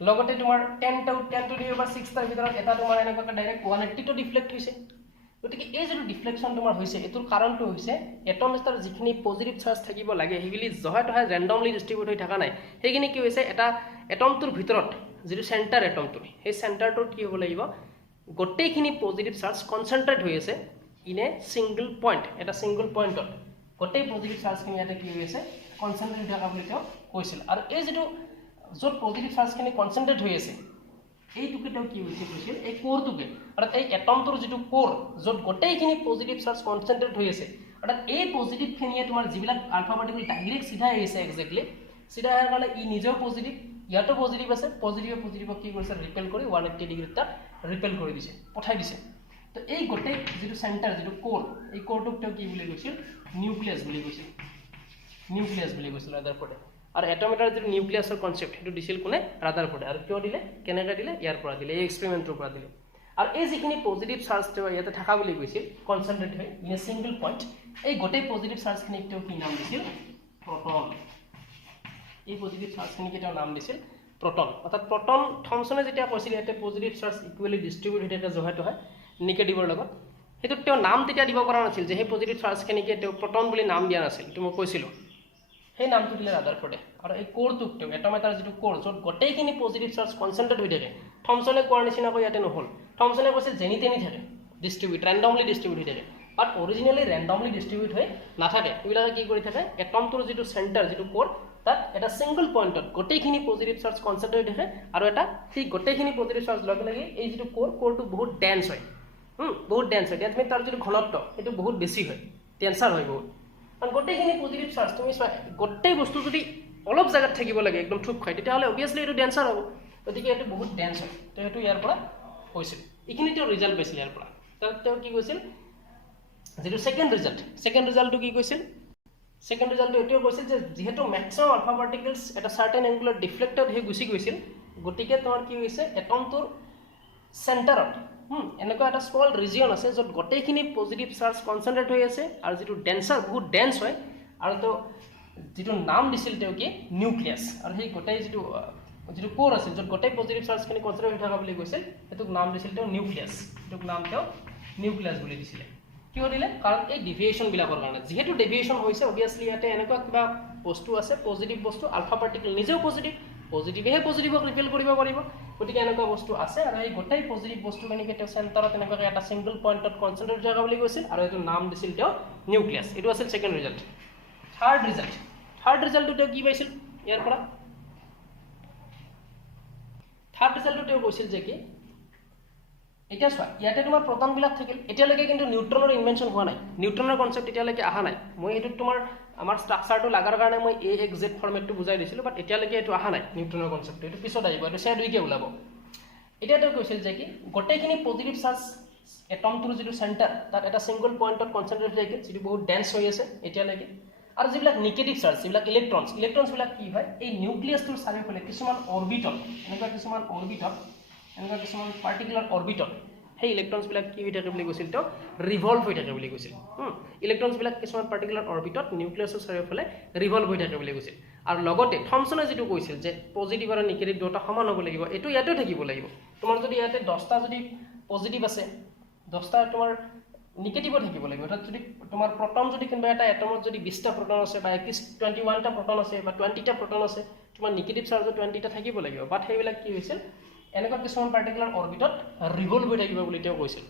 লগতে তোমাৰ 10 to the power 6 তাৰ ভিতৰত এটা তোমাৰ এনেকুৱা ডাইৰেক্ট 180 টো ডিফ্লেক্ট হৈছে গতিকে এই যে ডিফ্লেকশন তোমাৰ হৈছে এটোৰ কাৰণটো হৈছে এটম স্টাৰ যিখিনি পজিটিভ চাৰ্জ থাকিব লাগে হেভিলি জহাটোহে ৰেন্ডমলি ডিস্ট্ৰিবিউট হৈ থকা নাই সেইখিনি কি হৈছে এটা এটমটোৰ ভিতৰত যেটো সেন্টাৰ এটমটো সেই সেন্টাৰটোত কি হ'ব লাগিব গোটেইখিনি পজিটিভ চাৰ্জ কনসেন্ট্ৰেট হৈ আছে ইন এ সিঙ্গল পইণ্ট এটা সিঙ্গল পইণ্টত গোটেই পজিটিভ চাৰ্জখিনি ইয়াতে কি হৈ আছে কনসেন্ট্ৰেট হৈ থকা বুলি তেওঁ কৈছিল আৰু এই যেটো য'ত পজিটিভ চাৰ্জখিনি কনসেন্ট্ৰেট হৈ আছে এইটোকে তেওঁ কি হৈছে কৈছিল এই কোৰটোকে অৰ্থাৎ এই এটমটোৰ যেটো কোৰ য'ত গোটেইখিনি পজিটিভ চাৰ্জ কনসেন্ট্ৰেট হৈ আছে অৰ্থাৎ এই পজিটিভ খিনিয়ে তোমাৰ যিবিলাক আলফা পাৰ্টিকল ডাইৰেক্ট সিধা আহিছে এক্স্যাক্টলি সিধা আহাৰ কাৰণে ই নিজেও পজিটিভ ইয়াতো পজিটিভ আছে পজিটিভক কি কৰিছে ৰিপেল কৰি 180 ডিগ্ৰী তাত ৰিপেল কৰি দিছে পঠাই দিছে তো এই গোটেই যেটো সেন্টাৰ যেটো কোৰ এই কোৰটোক তেওঁ কি বুলি কৈছিল নিউক্লিয়াছ বুলি কৈছিল ৰাদাৰফৰ্ডে আৰু এটম এটাৰ যেটো নিউক্লিয়াছৰ কনসেপ্ট হেতু দিছিল কোনে ৰাদাৰফৰ্ডে আৰু কিয় দিলে কেনেকৈ দিলে ইয়াৰ পৰা দিলে এই এক্সপেৰিমেন্টৰ পৰা দিলে আৰু এই যিখিনি পজিটিভ চাৰ্জ তেওঁ ইয়াতে থাকা বুলি কৈছিল কনসেন্ট্ৰেট হৈ ইন এ সিঙ্গল পইণ্ট এই গোটেই পজিটিভ চাৰ্জখিনিক তেওঁ কি নাম দিছিল প্ৰটন এই পজিটিভ চাৰ্জখিনিক তেওঁ নাম দিছিল প্ৰটন অৰ্থাৎ প্ৰটন থমসনে যেতিয়া কৈছিল ইয়াতে পজিটিভ চাৰ্জ ইকুৱেলি ডিস্ট্ৰিবিউট হৈ থাকে জহাটো হয় নিগেটিভৰ লগত হেতু তেওঁ নাম তেতিয়া দিব পৰা নাছিল যে সেই পজিটিভ চাৰ্জখিনিকে তেওঁ প্ৰটন বুলি নাম দিয়া নাছিল তো মই কৈছিলো সেই নামটো দিলে ৰাদাৰফৰ্ডে আৰু এই কোৰটোক তেওঁ এটম এটাৰ যেটো কোৰ য'ত গোটেইখিনি পজিটিভ চাৰ্জ কনসেন্ট্ৰেট হৈ থাকে থমসনে কোৱাৰ নিচিনাকৈ ইয়াতে নহল থমসনে কৈছিল যেনি তেনি থাকে ডিস্ট্ৰিবিউট ৰেণ্ডমলি ডিস্ট্ৰিবিউট হৈ থাকে বাট অৰিজিনেলি ৰেণ্ডমলি ডিস্ট্ৰিবিউট হৈ নাথাকে এইবিলাকে কি কৰি থাকে এটমটোৰ যিটো চেণ্টাৰ যিটো কোৰ তাত এটা সিঙ্গল পইণ্টত গোটেইখিনি পজিটিভ চাৰ্জ কনসেন্ট্ৰেট হৈ থাকে আৰু এটা সেই গোটেইখিনি পজিটিভ চাৰ্জ লগে লগে এই যিটো কোৰটো বহুত ডেন্স হয় বহুত ডেন্স হয় ডেন্স মানে তাৰ যিটো ঘনত্ব সেইটো বহুত বেছি হয় টেনচাৰ হয় বহুত কাৰণ গোটেইখিনি পজিটিভ চাৰ্জ তুমি চোৱা গোটেই বস্তু যদি অলপ জায়গাত থাকিব লাগে একদম থুপ খাই তেতিয়াহ'লে অবভিয়াছলি এইটো ডেন্সাৰ হ'ব গতিকে এইটো বহুত ডেন্স হয় তো সেইটো ইয়াৰ পৰা হৈছিল এইখিনি তেওঁ ৰিজাল্ট পাইছিল ইয়াৰ পৰা তেওঁ কি কৈছিল যেটো সেকেন্ড ৰিজাল্টটো কি কৈছিল সেকেন্ড ৰিজাল্টটো এটোও কৈছিল যে যেহেতু ম্যাক্সিমাম আলফা পাৰ্টিকলছ এটা সাৰ্টেন এংগুলাৰ ডিফ্লেক্টেড হৈ গুছি গৈছিল গতিকে তোমাৰ কি হৈছে এটমটোৰ চেণ্টাৰত এনেকুৱা এটা স্মল ৰিজিয়ন আছে য'ত গোটেইখিনি পজিটিভ চাৰ্জ কনসেন্ট্ৰেট হৈ আছে আৰু যেটো ডেন্সাৰ বহুত ডেন্স হয় আৰু তো যেটো নাম দিছিল তেওঁ কি নিউক্লিয়াছ আৰু সেই গোটেই যেটো কোৰ আছিল য'ত গোটেই পজিটিভ চাৰ্জখিনি কনসেন্ট্ৰেট হৈ থকা বুলি কৈছিল এটোক নাম দিছিল তেওঁ নিউক্লিয়াছ এটোক নাম তেওঁ নিউক্লিয়াছ বুলি দিছিল কিয় দিলে কাৰণ এই ডেভিয়েশন বিলাকৰ কাৰণে যেহেতু ডেভিয়েশন হৈছে অবিয়াসলি ইয়াতে এনেকুৱা কিবা বস্তু আছে পজিটিভ বস্তু আলফা পাৰ্টিকল নিজেও পজিটিভহে পজিটিভক ৰিপেল কৰিব পাৰিব গতিকে এনেকুৱা বস্তু আছে আৰু এই গোটেই পজিটিভ বস্তুখিনিকে তেওঁ চেণ্টাৰত এনেকুৱা এটা সিঙ্গল পইণ্টত কনসেন্ট্ৰেট থকা বুলি কৈছিল আৰু এইটো নাম দিছিল তেওঁ নিউক্লিয়াছ এইটো আছিল সেকেন্ড ৰিজাল্ট থাৰ্ড ৰিজাল্টটো তেওঁ কি পাইছিল ইয়াৰ পৰা থাৰ্ড ৰিজাল্টটো তেওঁ কৈছিল যে কি এটা চোৱা ইয়াতে তোমাৰ প্ৰটন বিলাক থাকিল এতিয়ালৈকে কিন্তু নিউট্ৰনৰ ইনভেনশন হোৱা নাই নিউট্ৰনৰ কনসেপ্ট এতিয়ালৈকে আহা নাই মই এটো তোমাৰ আমাৰ স্ট্ৰাকচাৰটো লাগাৰ কাৰণে মই AXZ ফৰমেটটো বুজাই দিছিলো বাট এতিয়ালৈকে এটো আহা নাই নিউট্ৰনৰ কনসেপ্ট এটো পিছত আহিব এটো শেডউইকে ওলাব এতিয়া তেওঁ কৈছিল যে কি গোটেইখিনি পজিটিভ চাৰ্জ এটমটোৰ যিটো চেণ্টাৰ তাত এটা সিঙ্গল পইণ্টত কনসেন্ট্ৰেট হৈ থাকে যিটো বহুত ডেন্স হৈ আছে এতিয়ালৈকে আৰু যিবিলাক নেগেটিভ চাৰ্জ যিবিলাক ইলেক্ট্ৰনছ বিলাক কি হয় এই নিউক্লিয়াছটোৰ চাৰিওফালে কিছুমান অৰবিটত এনেকুৱা কিছুমান পাৰ্টিকুলাৰ অৰবিটত সেই ইলেক্ট্ৰনছ বিলাক কি হৈ থাকে বুলি কৈছিল তো ৰিভলভ হৈ থাকে বুলি কৈছিল ইলেক্ট্ৰনছ বিলাক কিছুমান পাৰ্টিকুলাৰ অৰবিটত নিউক্লিয়াছৰ চাৰিওফালে ৰিভলভ হৈ থাকে বুলি কৈছিল আৰু লগতে থমসনে যেটো কৈছিল যে পজিটিভ আৰু নেগেটিভ দুটা সমান হ'ব লাগিব এটো ইয়াতে থাকিব লাগিব তোমাৰ যদি ইয়াতে 10টা যদি পজিটিভ আছে 10টা তোমাৰ নেগেটিভ থাকিব লাগিব অৰ্থাৎ যদি তোমাৰ প্ৰটন যদি কিবা এটা এটমত যদি 20টা প্ৰটন আছে বা 21টা প্ৰটন আছে বা 20টা প্ৰটন আছে তোমাৰ নেগেটিভ চাৰ্জ 20টা থাকিব লাগিব বাট সেইবিলাক কি হৈছিল এনেকুৱা কিছুমান পাৰ্টিকুলাৰ অৰবিটত ৰিভলভ হৈ থাকিব বুলি তেওঁ কৈছিল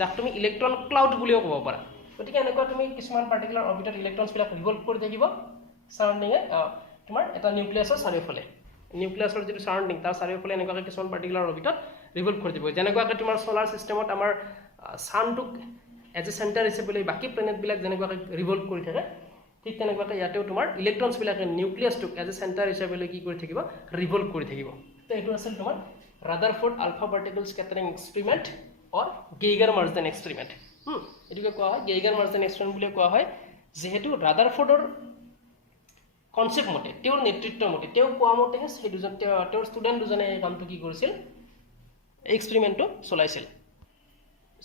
যাক তুমি ইলেক্ট্ৰন ক্লাউড বুলিও ক'ব পাৰা গতিকে এনেকুৱা তুমি কিছুমান পাৰ্টিকুলাৰ অৰবিটত ইলেক্ট্ৰনছ বিলাক ৰিভলভ কৰি থাকিব সাৰাউণ্ডিং তোমাৰ এটা নিউক্লিয়াছৰ চাৰিওফালে নিউক্লিয়াছৰ যিটো সাৰাউণ্ডিং তাৰ চাৰিওফালে এনেকুৱা কিছুমান পাৰ্টিকুলাৰ অৰবিটত ৰিভলভ কৰি দিব যেনেকুৱাকৈ তোমাৰ সোলাৰ সিস্টেমত আমাৰ সানটোক এজ এ চেণ্টাৰ হিচাপে বাকি প্লেনেট বিলাক যেনেকুৱাকৈ ৰিভলভ কৰি থাকে ঠিক তেনেকুৱাকৈ ইয়াতেও তোমাৰ ইলেক্ট্ৰনছ বিলাকে নিউক্লিয়াছটোক এজ এ চেণ্টাৰ হিচাপে কি কৰি থাকিব ৰিভলভ কৰি থাকিব তো এইটো আছিল তোমাৰ Rutherford alpha particle scattering experiment or Geiger-Marsden experiment এটোকে কোৱা হয় Geiger-Marsden experiment বুলি কোৱা হয় যেহেতু Rutherfordৰ কনসেপ্ট মতে তেওঁৰ নেতৃত্ব মতে তেওঁ কোৱা মতে সেই দুজন তেওঁৰ ষ্টুডেন্ট দুজনে এই কামটো কি কৰিছিল এক্সপেৰিমেন্টটো চলাইছিল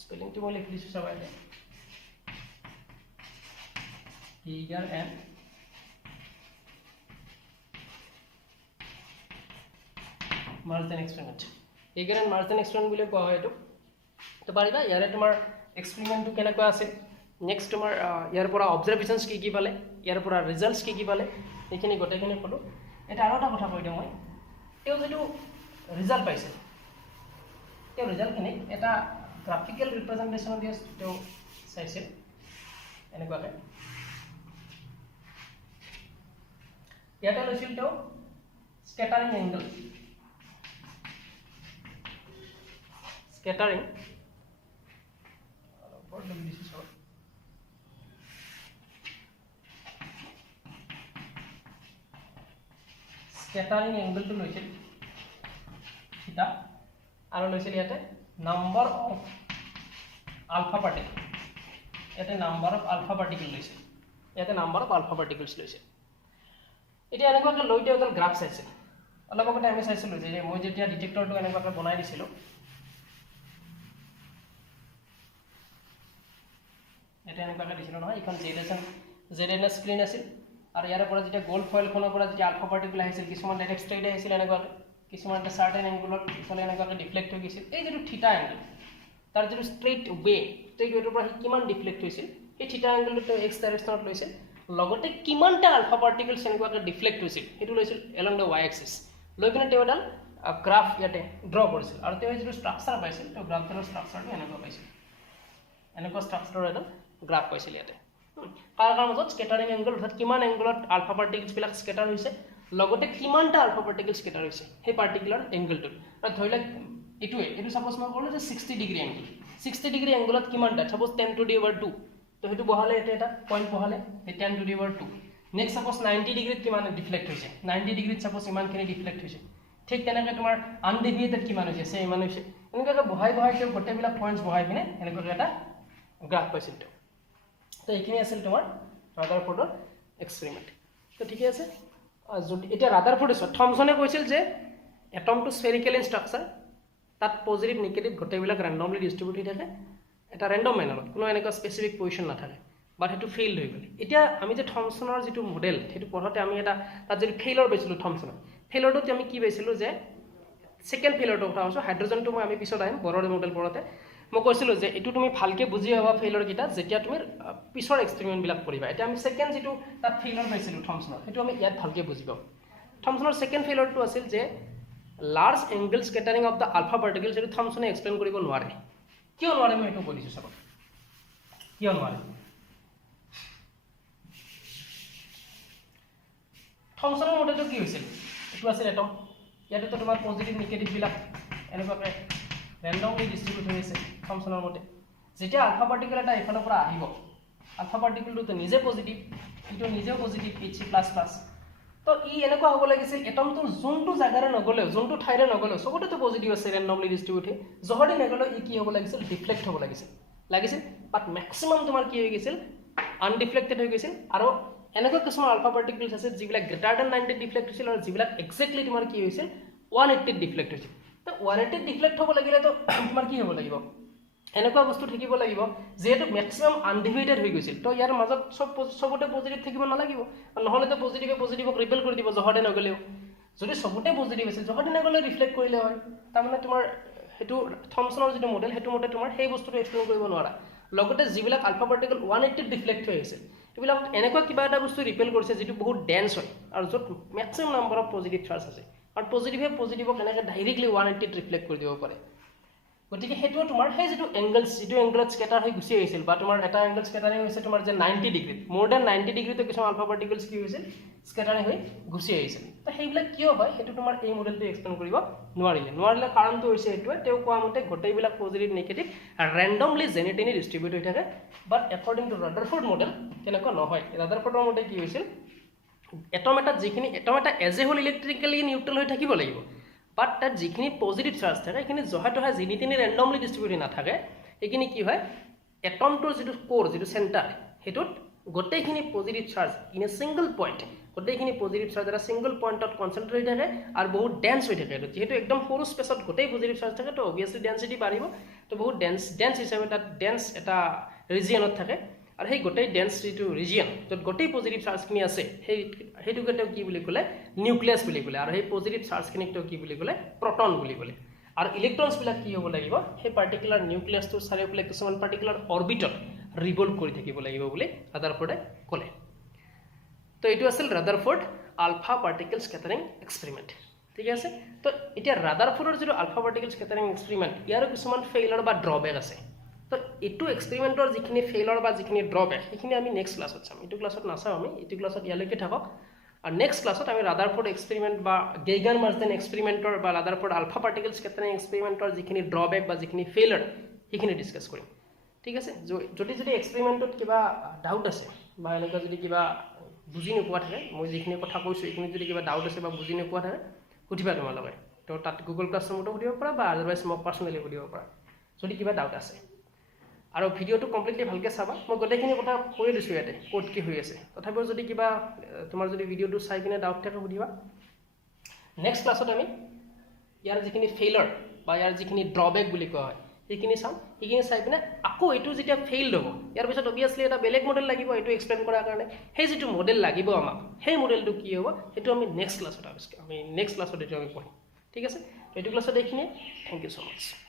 স্পেলিংটো মই লিখি দিছো চাবা এনে Geiger and Marsden experiment Geiger and Marsden experiment বুলি কোৱা হয় এটো তো পাৰিবা ইয়াৰে তোমাৰ এক্সপেৰিমেন্টটো কেনেকুৱা আছে নেক্সট তোমাৰ ইয়াৰ পৰা অবজাৰভেশনছ কি পালে ইয়াৰ পৰা ৰিজাল্টছ কি পালে এইখিনি গোটেইখিনি কলো এটা আৰু এটা কথা কৈ দিওঁ মই তেওঁ যেটো ৰিজাল্ট পাইছে তেওঁ ৰিজাল্টখিনি এটা গ্ৰাফিক্যাল ৰিপ্ৰেজেন্টেশন দিয়ে তেওঁ চাইছে এনেকুৱাকৈ ইয়াতে লৈছিল তেওঁ scattering angle scattering angle to লৈছিল থিটা আৰু লৈছিল ইয়াতে নাম্বাৰ অফ আলফা পাৰ্টিকল ইয়াতে নাম্বাৰ অফ আলফা পাৰ্টিকল লৈছিল ইয়াতে নাম্বাৰ অফ আলফা পাৰ্টিকলছ লৈছিল এতিয়া এনেকুৱাকৈ লৈ তেওঁ এটা গ্ৰাফ চাইছিল অলপ আগতে আমি চাইছিলো যে মই যেতিয়া ডিটেক্টৰটো এনেকুৱাকৈ বনাই দিছিলো এটা এনেকুৱাকৈ দিছিলো নহয় এখন জেডএনএস স্ক্ৰীন আছিল আৰু ইয়াৰ পৰা যেতিয়া গোল্ড ফয়েলখনৰ পৰা যেতিয়া আলফা পাৰ্টিকল আহিছিল কিছুমান ডাইৰেক্ট ষ্ট্ৰেইট আহিছিল এনেকুৱাকৈ কিছুমান এটা সাৰ্টেন এংগুলত ইফালে এনেকুৱাকৈ ডিফ্লেক্ট হৈ গৈছিল এই যেটো থিটা এংগল তাৰ যেটো ষ্ট্ৰেইট ৱেটোৰ পৰা কিমান ডিফ্লেক্ট হৈছিল এই থিটা এংগলটো এক্স ডাইৰেকশ্যনত লৈছিল লগতে কিমানটা আলফা পাৰ্টিকলছ এনেকুৱাকৈ ডিফ্লেক্ট হৈছিল সেইটো লৈছিল এলং দ্য y axis লৈ কিনে তেওঁ এডাল গ্ৰাফ ইয়াতে ড্ৰ কৰিছিল আৰু তেওঁ যিটো ষ্ট্ৰাকচাৰ পাইছিল তেওঁ গ্ৰাফটোৰ ষ্ট্ৰাকচাৰটো এনেকুৱা পাইছিল এনেকুৱা ষ্ট্ৰাকচাৰৰ এটা গ্ৰাফ পাইছিল ইয়াতে কাৰ মাজত স্কেটাৰিং এংগল অৰ্থাৎ কিমান এংগলত আলফা পাৰ্টিকলছবিলাক স্কেটাৰ হৈছে লগতে কিমানটা আলফা পাৰ্টিকল স্কেটাৰ হৈছে সেই পাৰ্টিকুলাৰ এংগলটোত আৰু ধৰি লওক এইটো সাপোজ মই ক'লো যে 60 ডিগ্ৰী এংগল 60 ডিগ্ৰী এংগলত কিমানটা সাপোজ 10 টু দি পাৱাৰ 2 তো হেতু বহালে এটা পইণ্ট বহালে 10 to the power 2 next suppose 90 ডিগ্ৰীত কিমান ডিফ্লেক্ট হৈছে 90 ডিগ্ৰীত সাপোজ ইমানখিনি ডিফ্লেক্ট হৈছে ঠিক তেনেকৈ তোমাৰ আনডিভিয়েটেড কিমান হৈছে সে ইমান হৈছে এনেকৈ বহাই তেওঁ গোটেইবিলাক পইণ্টছ বহাই পিনে এনেকৈ এটা গ্ৰাফ পাইছিল তো এইখিনি আছিল তোমাৰ ৰাদাৰফোৰ্ডৰ এক্সপেৰিমেণ্ট তো ঠিকে আছে যদি এতিয়া ৰাদাৰফোৰ্ড থমছনে কৈছিল যে এটমটো স্ফেৰিকেল ইন ষ্ট্ৰাকচাৰ তাত পজিটিভ নিগেটিভ গোটেইবিলাক ৰেণ্ডমলি ডিষ্ট্ৰিবিউট হৈ থাকে এটা ৰেণ্ডম মেনাৰত কোনো এনেকুৱা স্পেচিফিক পজিশ্যন নাথাকে বাট সেইটো ফেইল হৈ গ'ল এতিয়া আমি যে থমছনৰ যিটো মডেল সেইটো পঢ়োতে আমি এটা তাত যদি ফেইলৰ পাইছিলোঁ থমছনৰ ফেইলৰটোত আমি কি পাইছিলোঁ যে ছেকেণ্ড ফেইলৰটো কথা কৈছোঁ হাইড্ৰজেনটো মই আমি পিছত আহিম বৰৰ মডেল পঢ়োতে মই কৈছিলোঁ যে এইটো তুমি ভালকৈ বুজি পাবা ফেইলৰকেইটা যেতিয়া তুমি পিছৰ এক্সপেৰিমেণ্টবিলাক কৰিবা এতিয়া আমি ছেকেণ্ড যিটো তাত ফেইলৰ পাইছিলোঁ থমছনৰ সেইটো আমি ইয়াত ভালকৈ বুজি পাওঁ থমছনৰ ছেকেণ্ড ফেইলৰটো আছিল যে large angle scattering of the alpha particles এইটো থমছনে এক্সপ্লেইন কৰিব নোৱাৰে কিয় নোৱাৰে মই এইটো কৈ দিছোঁ চাব কিয় নোৱাৰে থমছনৰ মডেলটো কি হৈছিল এইটো আছিল এটম ইয়াতেতো তোমাৰ পজিটিভ নিগেটিভবিলাক এনেকুৱাকৈ ৰেণ্ডমলি ডিষ্ট্ৰিবিউট হৈ আছে থমছনৰ মতে যেতিয়া আলফা পাৰ্টিকল এটা এফালৰ পৰা আহিব আলফা পাৰ্টিকলটো নিজে পজিটিভ এইটো নিজেও পজিটিভ He++ তো ই এনেকুৱা হ'ব লাগিছিল এটমটোৰ যোনটো জাগাৰে নগ'লেও যোনটো ঠাইৰে নগ'লেও চবতেতো পজিটিভ আছে ৰেণ্ডমলি ডিষ্ট্ৰিবিউট হৈ জহদি নগ'লেও ই কি হ'ব লাগিছিল ডিফ্লেক্ট হ'ব লাগিছিল বাট মেক্সিমাম তোমাৰ কি হৈ গৈছিল আনডিফ্লেক্টেড হৈ গৈছিল আৰু এনেকুৱা কিছুমান আলফা পাৰ্টিকলছ আছে যিবিলাক গ্ৰেটাৰ দেন 90 ডিফ্লেক্ট হৈছিল আৰু যিবিলাক এক্সেক্টলি তোমাৰ কি হৈছিল 180 ডিফ্লেক্ট হৈছিল তো 180 ডিফ্লেক্ট হ'ব লাগিলেতো তোমাৰ কি হ'ব লাগিব এনেকুৱা বস্তু থাকিব লাগিব যেহেতু মেক্সিমাম আনডিভাইডেড হৈ গৈছিল তো ইয়াৰ মাজত সবতে পজিটিভ থাকিব নালাগিব নহ'লেতো পজিটিভক ৰিপেল কৰি দিব জহতে নগ'লেও যদি সবতে পজিটিভ আছিল জহতে নগ'লে ৰিফ্লেক্ট কৰিলে হয় তাৰমানে তোমাৰ সেইটো থমছনৰ যিটো মডেল সেইটো মতে তোমাৰ সেই বস্তুটো এক্সপ্লেইন কৰিব নোৱাৰা লগতে যিবিলাক আলফা পাৰ্টিকল 180 ডিফ্লেক্ট হৈ আছে এইবিলাক এনেকুৱা কিবা এটা বস্তু ৰিপেল কৰিছে যিটো বহুত ডেন্স হয় আৰু য'ত maximum number of positive charge আছে আৰু পজিটিভক এনেকৈ ডাইৰেক্টলি 180 ৰিফ্লেক্ট কৰি দিব পাৰে গতিকে সেইটো তোমাৰ সেই যিটো এংগলত স্কেটাৰ হৈ গুচি আহিছিল বা তোমাৰ এটা এংগল স্কেটাৰিং হৈছে তোমাৰ যে 90 ডিগ্ৰীত মোৰ দেন 90 ডিগ্ৰীতে কিছুমান আলফা পাৰ্টিকলছ কি হৈছিল স্কেটাৰিং হৈ গুচি আহিছিল তো সেইবিলাক কিয় হয় সেইটো তোমাৰ এই মডেলটো এক্সপ্লেইন কৰিব নোৱাৰিলে কাৰণটো হৈছে এইটোৱে তেওঁ কোৱা মতে গোটেইবিলাক পজিটিভ নিগেটিভ ৰেণ্ডমলি জেনেটিনি ডিষ্ট্ৰিবিউট হৈ থাকে but according to Rutherford model তেনেকুৱা নহয় ৰাদাৰফোৰ্ডৰ মতে কি হৈছিল এটম এটা as a whole electrically neutral হৈ থাকিব লাগিব বাট তাত যিখিনি পজিটিভ চাৰ্জ থাকে সেইখিনি জহা যিনি ৰেণ্ডমলি ডিষ্ট্ৰিবিউট নাথাকে সেইখিনি কি হয় এটমটোৰ যিটো কোৰ যিটো চেণ্টাৰ সেইটোত গোটেইখিনি positive charge in a single point গোটেইখিনি পজিটিভ চাৰ্জ এটা ছিংগল পইণ্টত কনচেণ্ট্ৰেট হৈ থাকে আৰু বহুত ডেন্স হৈ থাকে যিহেতু একদম সৰু স্পেচত গোটেই পজিটিভ চাৰ্জ থাকে তো অবভিয়াছলি ডেন্সিটি বাঢ়িব তো বহুত ডেন্স হিচাপে তাত ডেন্স এটা ৰিজিয়নত থাকে আৰু সেই গোটেই ডেন্স যিটো ৰিজিয়ন য'ত গোটেই পজিটিভ চাৰ্জখিনি আছে সেইটোকে তেওঁ কি বুলি ক'লে নিউক্লিয়াছ বুলি ক'লে আৰু সেই পজিটিভ চাৰ্জখিনিক তেওঁ কি বুলি ক'লে প্ৰটন বুলি ক'লে আৰু ইলেক্ট্ৰনছবিলাক কি হ'ব লাগিব সেই পাৰ্টিকুলাৰ নিউক্লিয়াছটোৰ চাৰিওফালে কিছুমান পাৰ্টিকুলাৰ অৰ্বিটত ৰিভল্ভ কৰি থাকিব লাগিব বুলি ৰাদাৰফোৰ্ডে ক'লে তো এইটো আছিল Rutherford alpha particle scattering experiment ঠিক আছে তো এতিয়া ৰাদাৰফোৰ্ডৰ যিটো আলফা পাৰ্টিকল স্কেটাৰিং এক্সপেৰিমেণ্ট ইয়াৰো কিছুমান ফেইলৰ বা ড্ৰবেক আছে তো এইটো এক্সপেৰিমেণ্টৰ যিখিনি ফেইলৰ বা যিখিনি ড্ৰবেক সেইখিনি আমি নেক্সট ক্লাছত চাম এইটো ক্লাছত নাচাওঁ আমি এইটো ক্লাছত ইয়ালৈকে থাকক আৰু নেক্সট ক্লাছত আমি ৰাদাৰফোৰ্ড এক্সপেৰিমেণ্ট বা গেইগাৰ মাৰ্জেন এক্সপেৰিমেণ্টৰ বা ৰাদাৰফোৰ্ড আলফা পাৰ্টিকল স্কেটাৰিং এক্সপেৰিমেণ্টৰ যিখিনি ড্ৰবেক বা যিখিনি ফেইলৰ সেইখিনি ডিছকাছ কৰিম ঠিক আছে যদি এক্সপেৰিমেণ্টত কিবা ডাউট আছে বা এনেকুৱা যদি কিবা বুজি নোপোৱা থাকে মই যিখিনি কথা কৈছোঁ এইখিনিত যদি কিবা ডাউট আছে বা বুজি নোপোৱা থাকে সুধিবা তোমালোকে তো তাত গুগল ক্লাছৰুমতো সুধিব পাৰা বা আদাৰৱাইজ মোক পাৰ্চনেলি সুধিব পাৰা যদি কিবা ডাউট আছে আৰু ভিডিঅ'টো কমপ্লিটলি ভালকৈ চাবা মই গোটেইখিনি কথা কৈ দিছোঁ ইয়াতে ক'ত কি হৈ আছে তথাপিও যদি কিবা তোমাৰ যদি ভিডিঅ'টো চাই কিনে ডাউট থাকে সুধিবা নেক্সট ক্লাছত আমি ইয়াৰ যিখিনি ফেইলৰ বা ইয়াৰ যিখিনি ড্ৰবেক বুলি কোৱা হয় সেইখিনি চাম সেইখিনি চাই পিনে আকৌ এইটো যেতিয়া ফেইল হ'ব ইয়াৰ পিছত অবভিয়াছলি এটা বেলেগ মডেল লাগিব এইটো এক্সপ্লেইন কৰাৰ কাৰণে সেই যিটো মডেল লাগিব আমাক সেই মডেলটো কি হ'ব সেইটো আমি নেক্সট ক্লাছত এইটো আমি পঢ়িম ঠিক আছে এইটো ক্লাছত এইখিনিয়ে থেংক ইউ ছ' মাছ